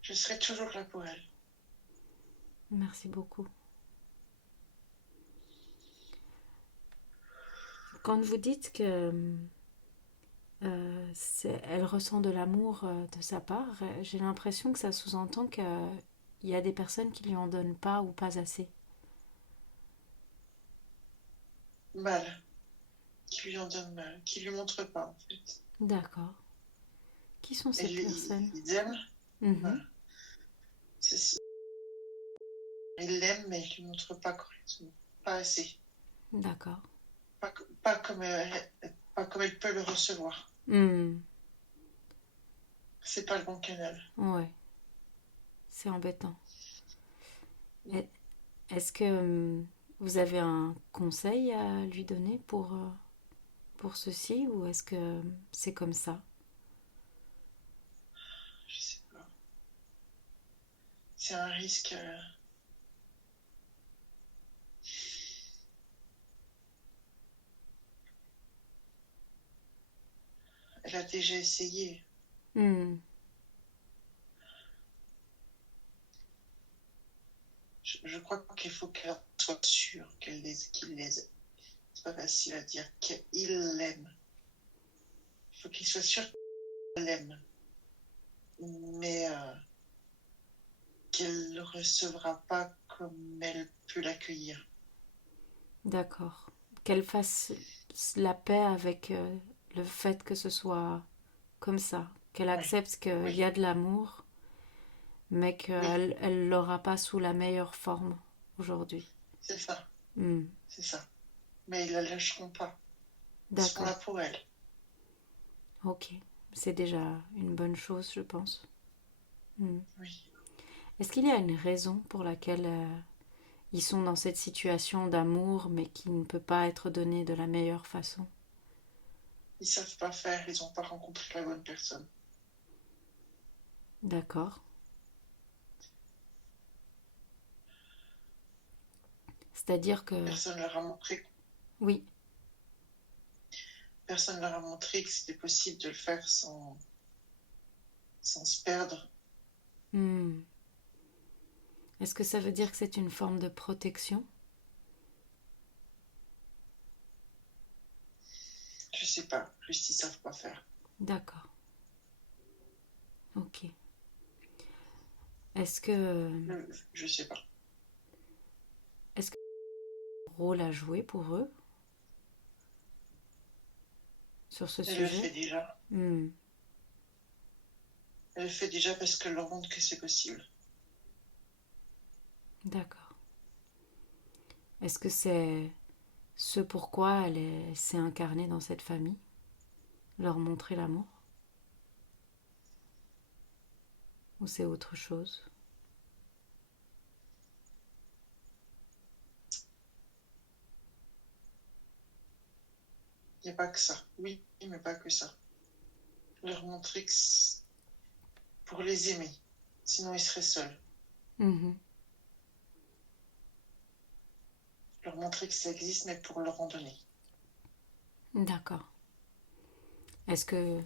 Je serai toujours là pour elle. Merci beaucoup. Quand vous dites que elle ressent de l'amour de sa part, j'ai l'impression que ça sous-entend qu'il y a des personnes qui lui en donnent pas ou pas assez. Mal. Qui lui en donne mal. Qui lui montre pas, en fait. D'accord. Qui sont Et ces personnes? ils aiment. Mhm. Voilà. Il l'aime, mais il lui montre pas correctement. Pas assez. D'accord. Pas, pas, comme pas comme elle peut le recevoir. Hmm. C'est pas le bon canal. Ouais, c'est embêtant. Est-ce que vous avez un conseil à lui donner pour ceci ou est-ce que c'est comme ça? Je sais pas. C'est un risque. Elle a déjà essayé. Hmm. Je crois qu'il faut qu'elle soit sûre qu'il les aime. C'est pas facile à dire qu'il l'aime. Il faut qu'il soit sûr qu'il l'aime. Mais qu'elle ne le recevra pas comme elle peut l'accueillir. D'accord. Qu'elle fasse la paix avec le fait que ce soit comme ça, qu'elle Oui, accepte qu'il y oui, a de l'amour, mais oui, qu'elle ne l'aura pas sous la meilleure forme aujourd'hui. c'est ça, Hmm. c'est ça. Mais ils la lâcheront pas. Ils seront là D'accord. pour elle. Ok. C'est déjà une bonne chose, je pense. Hmm. Oui. Est-ce qu'il y a une raison pour laquelle ils sont dans cette situation d'amour, mais qui ne peut pas être donnée de la meilleure façon? Ils savent pas faire, ils n'ont pas rencontré la bonne personne. D'accord. C'est-à-dire que... Personne leur a montré, Oui. personne leur a montré que c'était possible de le faire sans se perdre. Hmm. Est-ce que ça veut dire que c'est une forme de protection? Je sais pas, juste ils savent pas faire. D'accord. Ok. Est-ce que... Je sais pas. Est-ce que rôle à jouer pour eux sur ce Elle le sujet? fait déjà. Hmm. Elle le fait déjà parce qu'elle leur montre que c'est possible. D'accord. Est-ce que c'est ce pourquoi elle s'est incarnée dans cette famille? Leur montrer l'amour? Ou c'est autre chose? Il n'y a pas que ça. Oui, mais pas que ça. Leur montrer que pour les aimer. Sinon, ils seraient seuls. Mhm. Leur montrer que ça existe, mais pour leur en donner. D'accord. Est-ce que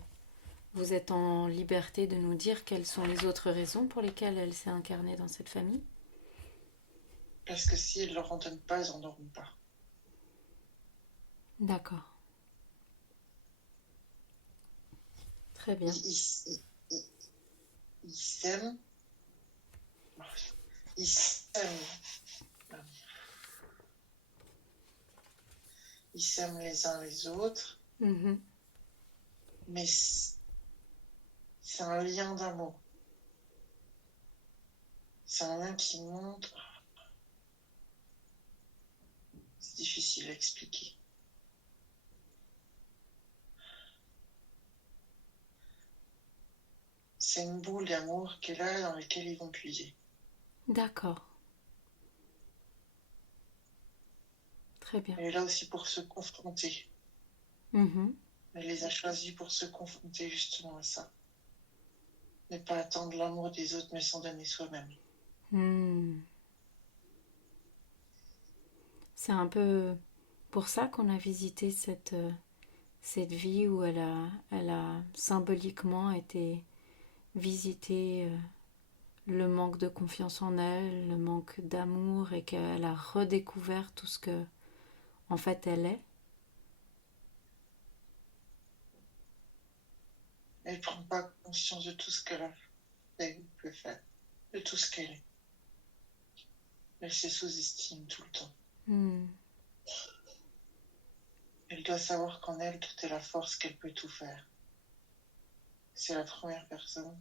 vous êtes en liberté de nous dire quelles sont les autres raisons pour lesquelles elle s'est incarnée dans cette famille? Parce que si elle ne leur en donne pas, ils n'en auront pas. D'accord. Très bien. Ils s'aiment. Ils s'aiment. Ils s'aiment les uns les autres. Mhm. Mais c'est un lien d'amour. C'est un lien qui monte. C'est difficile à expliquer. C'est une boule d'amour qui est là dans laquelle ils vont puiser. D'accord. Très bien. Elle est là aussi pour se confronter. Mhm. Elle les a choisis pour se confronter justement à ça. Ne pas attendre l'amour des autres, mais s'en donner soi-même. Hmm. C'est un peu pour ça qu'on a visité cette vie où elle a symboliquement été visiter le manque de confiance en elle, le manque d'amour et qu'elle a redécouvert tout ce que en fait elle est. Elle ne prend pas conscience de tout ce qu'elle a fait ou peut faire, de tout ce qu'elle est. Elle se sous-estime tout le temps. Hmm. Elle doit savoir qu'en elle, tout est la force, qu'elle peut tout faire. C'est la première personne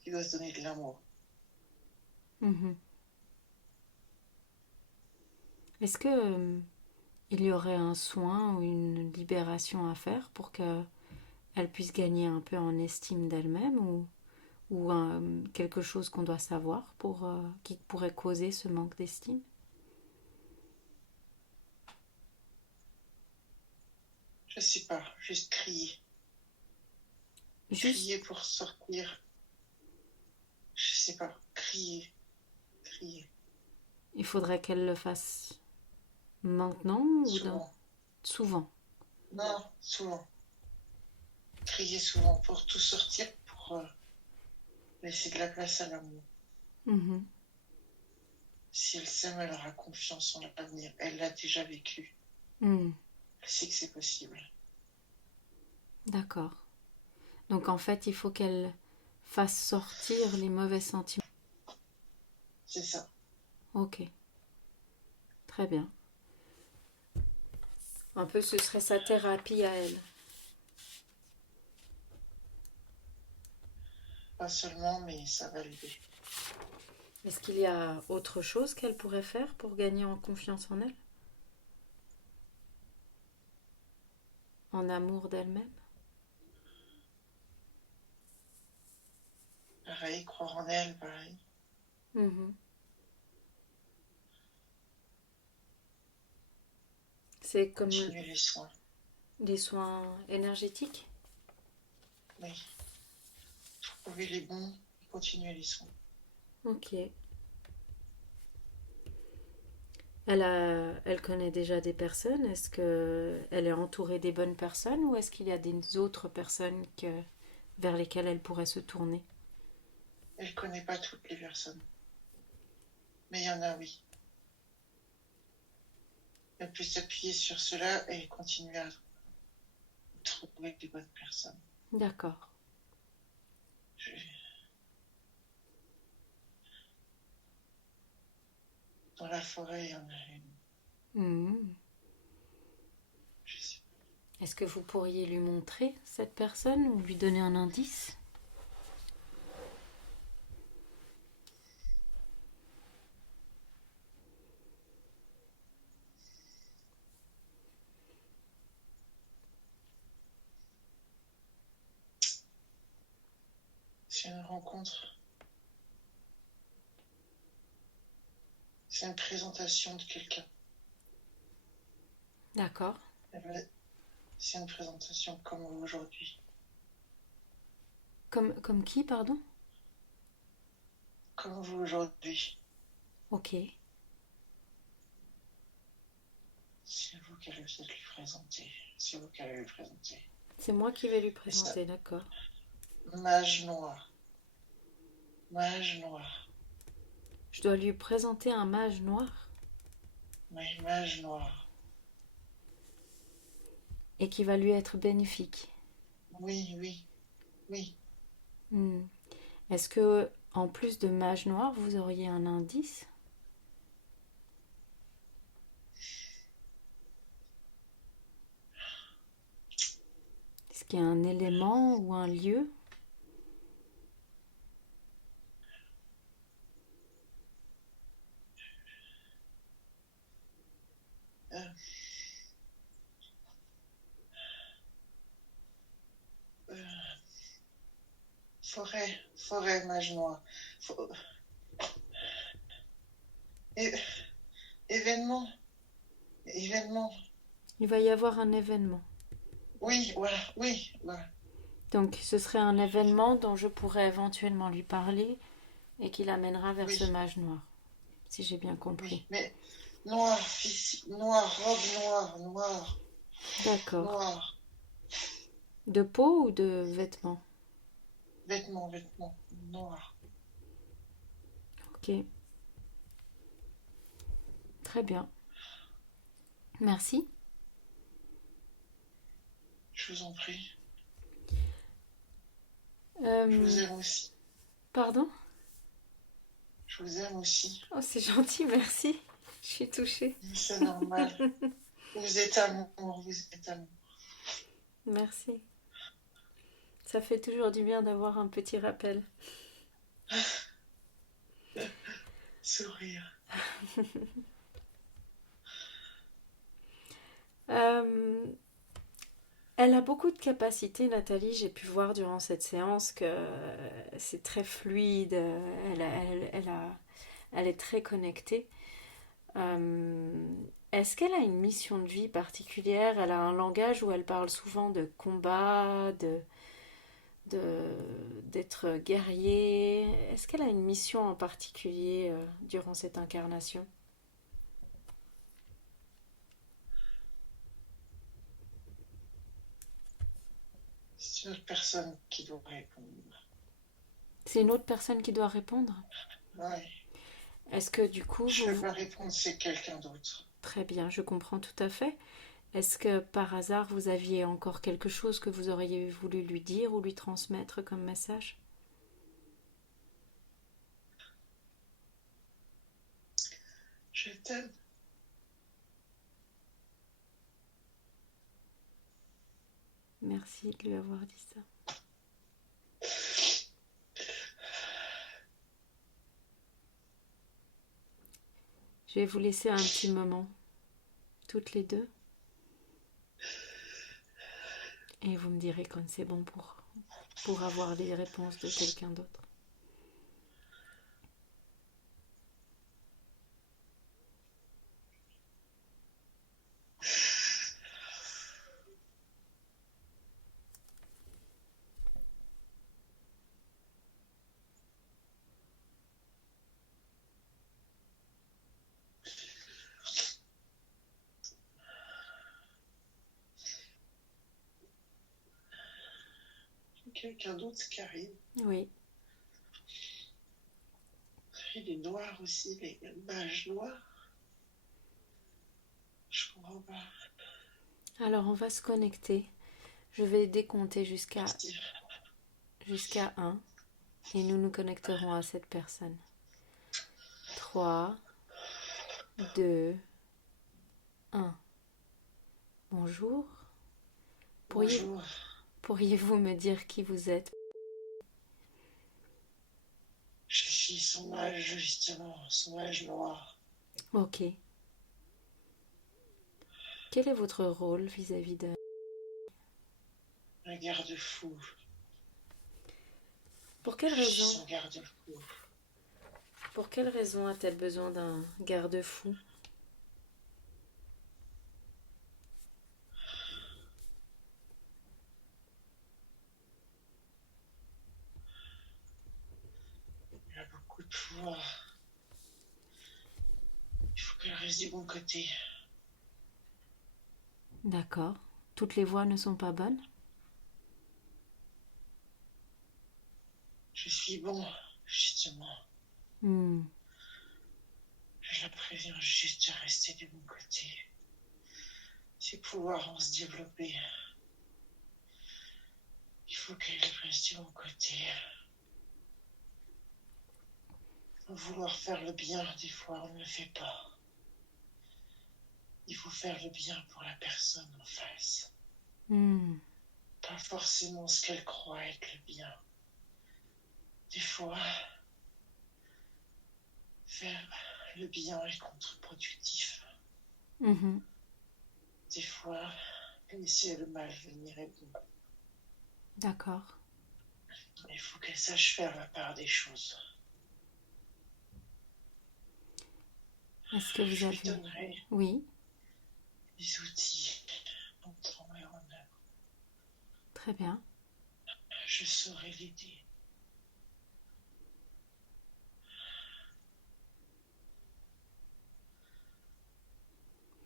qui doit se donner de l'amour. Mhm. Est-ce que il y aurait un soin ou une libération à faire pour qu'elle puisse gagner un peu en estime d'elle-même ou quelque chose qu'on doit savoir pour qui pourrait causer ce manque d'estime? Je sais pas, juste crier. Juste, Crier pour sortir. Je sais pas, crier, crier. il faudrait qu'elle le fasse maintenant ou Souvent. souvent. Non, souvent. Crier souvent pour tout sortir, pour laisser de la place à l'amour. Mhm. Si elle s'aime, elle aura confiance en l'avenir. Elle l'a déjà vécu. Hmm. Elle sait que c'est possible. D'accord. Donc en fait, il faut qu'elle fasse sortir les mauvais sentiments. C'est ça. Ok, très bien. Un peu, ce serait sa thérapie à elle. Pas seulement, mais ça va l'aider. Est-ce qu'il y a autre chose qu'elle pourrait faire pour gagner en confiance en elle? En amour d'elle-même? Pareil, croire en elle, pareil. Mhm. C'est comme Continuer les soins. les soins énergétiques? Oui. Trouver les bons, continuer les soins. Ok. Elle connaît déjà des personnes. Est-ce qu'elle est entourée des bonnes personnes ou est-ce qu'il y a des autres personnes vers lesquelles elle pourrait se tourner? Elle ne connaît pas toutes les personnes. Mais il y en a, oui. Elle peut s'appuyer sur cela et continuer à trouver des bonnes personnes. D'accord. Je- Dans la forêt, il y en a une. Mhm. Je sais Est-ce que vous pourriez lui montrer cette personne ou lui donner un indice? C'est une rencontre. C'est une présentation de quelqu'un. D'accord. C'est une présentation comme aujourd'hui. Comme qui, pardon? Comme vous aujourd'hui. Ok. C'est vous qui allez peut-être lui présenter. C'est vous qui allez lui présenter. C'est moi qui vais lui Et ça, présenter, d'accord. mage noir. Mage noir. Je dois lui présenter un mage noir Oui, mage noir. et qui va lui être bénéfique. Oui, oui, oui. Hmm. Est-ce que, en plus de mage noir, vous auriez un indice? Est-ce qu'il y a un élément ou un lieu? Euh, euh, forêt, mage noir. Fo- é- événement, événement. Il va y avoir un événement. Oui, voilà, oui, voilà. Donc ce serait un événement dont je pourrais éventuellement lui parler et qui l'amènera vers ce Oui, mage noir, si j'ai bien compris. oui. Mais noir, noir, robe noire, noir, D'accord. noir. De peau ou de vêtements? Vêtements, noir. Ok, très bien. Merci. Je vous en prie. Je Euh, vous aime aussi. Pardon? Je vous aime aussi. Oh, c'est gentil, merci. Je suis touchée. C'est normal. Vous êtes amour, vous êtes amour. Merci. Ça fait toujours du bien d'avoir un petit rappel. Sourire. Euh, Elle a beaucoup de capacités, Nathalie. J'ai pu voir durant cette séance que c'est très fluide. Elle est très connectée. Euh, Est-ce qu'elle a une mission de vie particulière? Elle a un langage où elle parle souvent de combat, d'être guerrier. Est-ce qu'elle a une mission en particulier durant cette incarnation? C'est une autre personne qui doit répondre. C'est une autre personne qui doit répondre? Ouais. Est-ce que du coup, Je ne peux vous... pas répondre, c'est quelqu'un d'autre. Très bien, je comprends tout à fait. Est-ce que par hasard vous aviez encore quelque chose que vous auriez voulu lui dire ou lui transmettre comme message? Je t'aime. Merci de lui avoir dit ça. Je vais vous laisser un petit moment, toutes les deux, et vous me direz quand c'est bon pour avoir les réponses de quelqu'un d'autre. Quelqu'un d'autre qui arrive. Oui. Il est noir aussi, les mages noirs. Je comprends pas. Alors on va se connecter. Je vais décompter Merci. jusqu'à 1 et nous nous connecterons à cette personne. 3, 2, 1. Bonjour. Bonjour. Pourriez-vous me dire qui vous êtes? Je suis son mage, justement, son mage noir. Ok. Quel est votre rôle vis-à-vis de... Un garde-fou. Pour quelle Je suis raison? son garde-fou. Pour quelle raison a-t-elle besoin d'un garde-fou? Il a beaucoup de pouvoir. Il faut qu'elle reste du bon côté. D'accord. Toutes les voix ne sont pas bonnes? Je suis bon, justement. Hmm. Je la préviens juste de rester de mon côté. Ses pouvoirs vont se développer. Il faut qu'elle reste de mon côté. Vouloir faire le bien, des fois, on ne le fait pas. Il faut faire le bien pour la personne en face. Pas forcément ce qu'elle croit être le bien. Des fois, faire le bien est contre-productif. Des fois, laisser le mal venir est bon. D'accord. Mais il faut qu'elle sache faire la part des choses. Est-ce que vous Je lui avez... donnerai Oui, des outils en temps et en heure. très bien. Je saurai l'aider.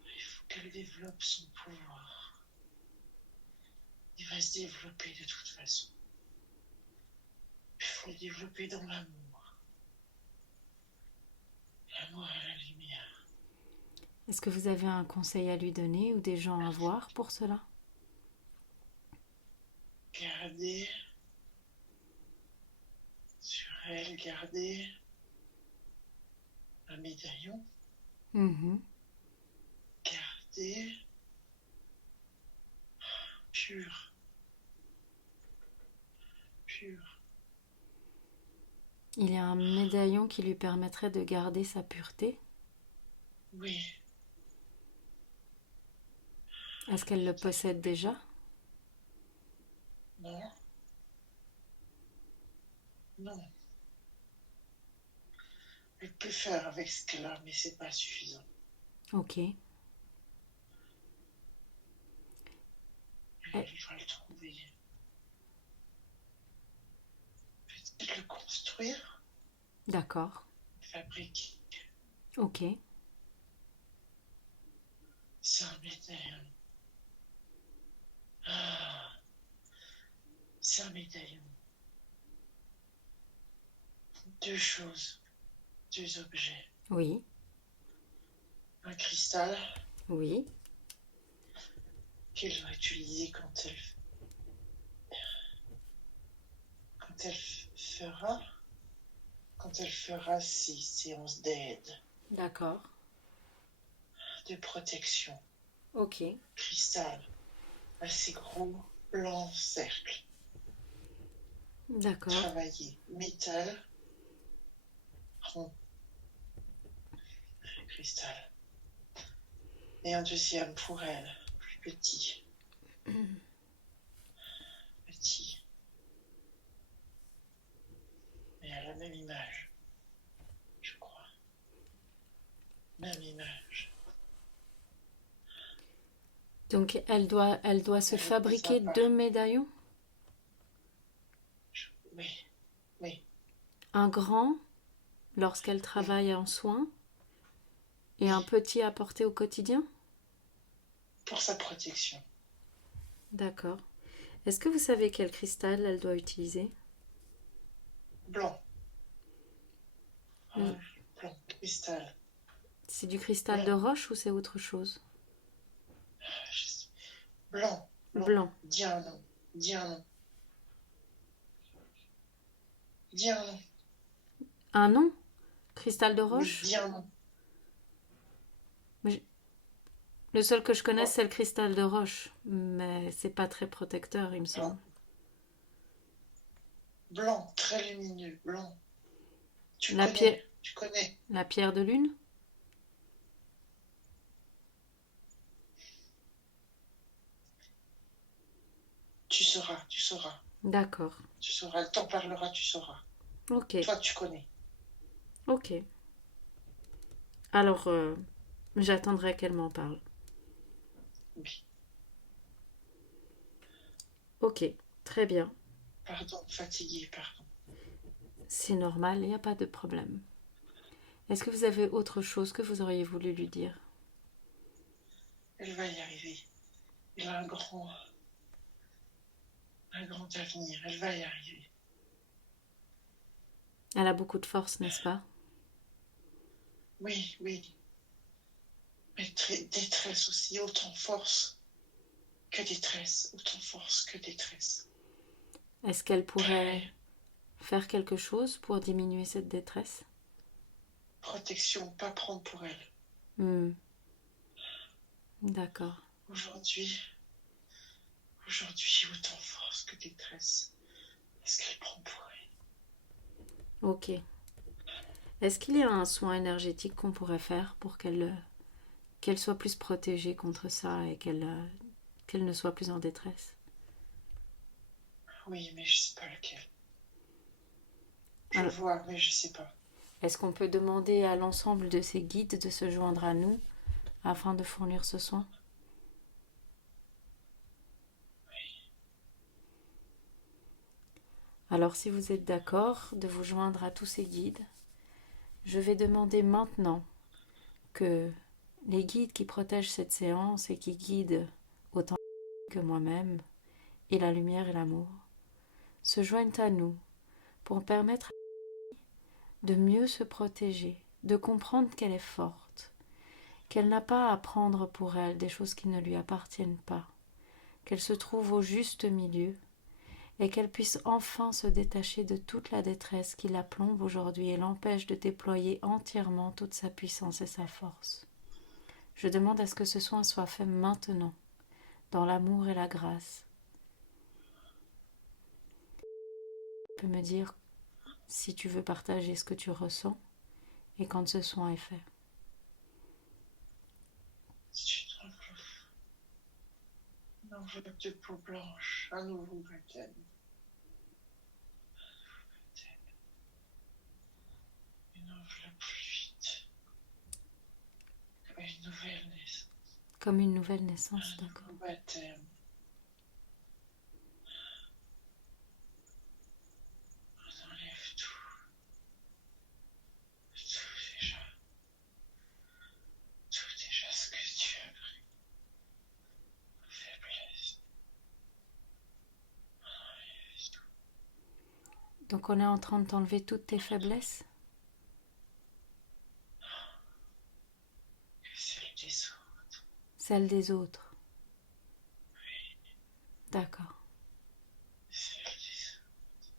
Il faut qu'elle développe son pouvoir. Il va se développer de toute façon. Il faut le développer dans l'amour. L'amour à la lumière. Est-ce que vous avez un conseil à lui donner ou des gens à voir pour cela? Garder sur elle, garder un médaillon. Garder pur. Pur. Il y a un médaillon qui lui permettrait de garder sa pureté. Oui. Est-ce qu'elle le possède déjà? Non. Non. Elle peut faire avec ce qu'elle a, mais c'est pas suffisant. Ok. Elle va le trouver. Peut-être le construire, D'accord. fabriquer. Ok. C'est un médaillon. Ah, c'est un médaillon. Deux choses, deux objets. Oui. Un cristal Oui. qu'elle va utiliser quand elle fera ses séances d'aide, D'accord. de protection. Ok. Cristal, assez gros, blanc, cercle. D'accord. Travailler. Métal, rond. Cristal. Et un deuxième pour elle, plus petit. Petit. Mais à la même image, je crois. Même image. Donc elle doit se Elle est fabriquer sympa. 2 médaillons? Oui, oui. Un grand lorsqu'elle travaille en soins et un Oui. petit à porter au quotidien? Pour sa protection. D'accord. Est-ce que vous savez quel cristal elle doit utiliser? Blanc. Mm. Blanc. Cristal. C'est du cristal de Blanc. roche ou c'est autre chose? Blanc. Blanc. Blanc. Dis un nom. Dis un nom. Dis un nom. Un nom? Cristal de Oui, roche? dis un nom. Le seul que je connaisse, Blanc. c'est le cristal de roche, mais c'est pas très protecteur, il me semble. Blanc. Très lumineux. Blanc. Tu La connais. pierre, Tu connais. la pierre de lune? Tu sauras. Tu sauras. D'accord. Tu sauras. Elle t'en parlera. Tu sauras. Ok. Toi, tu connais. Ok. Alors, j'attendrai qu'elle m'en parle. Oui. Ok, très bien. Pardon. Fatigué. Pardon. C'est normal, il n'y a pas de problème. Est-ce que vous avez autre chose que vous auriez voulu lui dire? Elle va y arriver. Elle a un grand avenir. Elle va y arriver. Elle a beaucoup de force, n'est-ce pas? Oui, oui. Mais détresse aussi, autant force que détresse. Autant force que détresse. Est-ce qu'elle pourrait faire quelque chose pour diminuer cette détresse? Protection, pas prendre pour elle. Hmm. D'accord. Aujourd'hui, autant force que détresse. Est-ce qu'elle prend pour elle? Ok. Est-ce qu'il y a un soin énergétique qu'on pourrait faire pour qu'elle soit plus protégée contre ça et qu'elle ne soit plus en détresse? Oui, mais je sais pas lequel. Je Alors, vois, mais je sais pas. est-ce qu'on peut demander à l'ensemble de ces guides de se joindre à nous afin de fournir ce soin? Alors, si vous êtes d'accord de vous joindre à tous ces guides, je vais demander maintenant que les guides qui protègent cette séance et qui guident autant que moi-même, et la lumière et l'amour, se joignent à nous pour permettre de mieux se protéger, de comprendre qu'elle est forte, qu'elle n'a pas à prendre pour elle des choses qui ne lui appartiennent pas, qu'elle se trouve au juste milieu et qu'elle puisse enfin se détacher de toute la détresse qui la plombe aujourd'hui et l'empêche de déployer entièrement toute sa puissance et sa force. Je demande à ce que ce soin soit fait maintenant, dans l'amour et la grâce. Tu peux me dire si tu veux partager ce que tu ressens et quand ce soin est fait. C'est une enveloppe de peau blanche, un nouveau baptême. Une enveloppe fluide. Une nouvelle naissance. Comme une nouvelle naissance, Un d'accord. nouveau baptême. On enlève tout. Tout déjà ce que tu as pris. Faiblesse. On enlève tout. Donc on est en train de t'enlever toutes tes faiblesses? Et celle des autres. Celles des autres? D'accord. Celle des autres.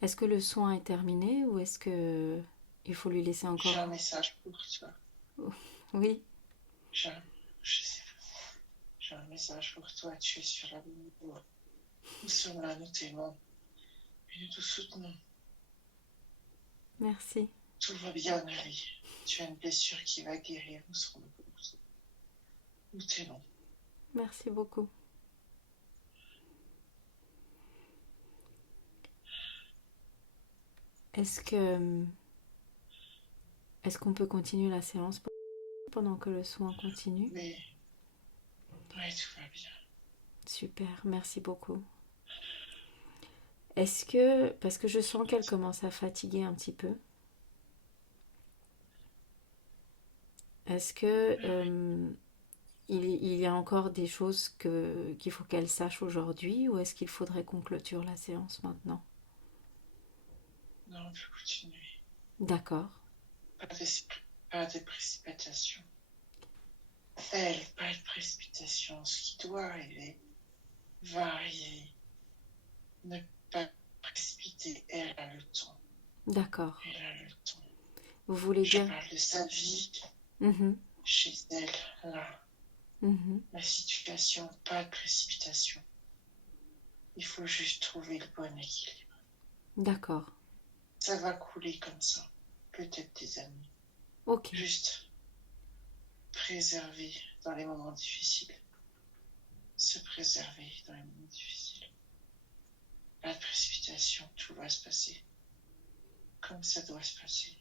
Est-ce que le soin est terminé ou est-ce que il faut lui laisser J'ai un encore... message pour toi. Oui, Je sais pas. J'ai un message pour toi. Tu es sur la bonne voie. Nous sommes là, nous t'aimons. Et nous te soutenons. merci. Tout va bien, Marie. Tu as une blessure qui va guérir. Nous serons là pour toi. Nous t'aimons. Merci beaucoup. Est-ce que... Est-ce qu'on peut continuer la séance pendant que le soin continue? Mais, ouais, tout va bien. Super, merci beaucoup. Est-ce que... Parce que je sens qu'elle commence à fatiguer un petit peu. Est-ce que il y a encore des choses qu'il faut qu'elle sache aujourd'hui ou est-ce qu'il faudrait qu'on clôture la séance maintenant? Non, on peut continuer. D'accord. Pas de précipitation. Elle, pas de précipitation. Ce qui doit arriver va arriver. Ne pas précipiter. Elle a le temps. D'accord. Elle a le temps. Vous voulez Je dire... parle de sa vie Mhm, chez elle, là. mhm. La situation, pas de précipitation. Il faut juste trouver le bon équilibre. D'accord. Ça va couler comme ça. Peut-être des années. Ok. Juste préserver dans les moments difficiles. Se préserver dans les moments difficiles. Pas de précipitation, tout va se passer comme ça doit se passer.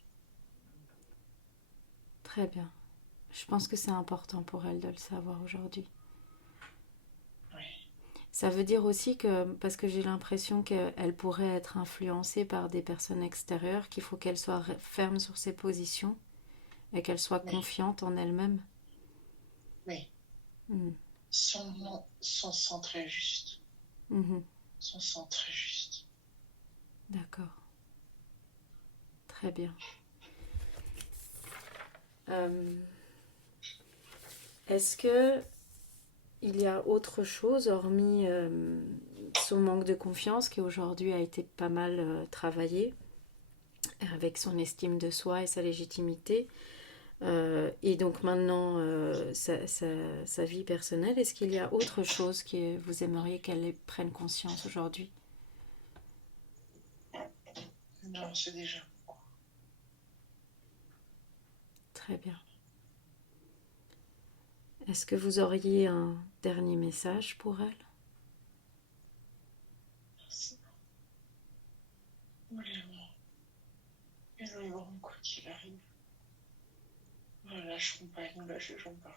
Très bien. Je pense que c'est important pour elle de le savoir aujourd'hui. Oui. Ça veut dire aussi que, parce que j'ai l'impression qu'elle pourrait être influencée par des personnes extérieures, qu'il faut qu'elle soit ferme sur ses positions et qu'elle soit Oui. confiante en elle-même. Oui. Mm. Son sens très juste. Mhm. Son sens très juste. D'accord. Très bien. Euh, Est-ce que il y a autre chose hormis son manque de confiance qui aujourd'hui a été pas mal travaillé avec son estime de soi et sa légitimité et donc maintenant sa vie personnelle, est-ce qu'il y a autre chose que vous aimeriez qu'elle prenne conscience aujourd'hui? Non, c'est déjà. Très bien. Est-ce que vous auriez un dernier message pour elle? Merci. Vraiment. Énormément, quoi qu'il arrive. Voilà, je ne pas, nous lâcherons pas.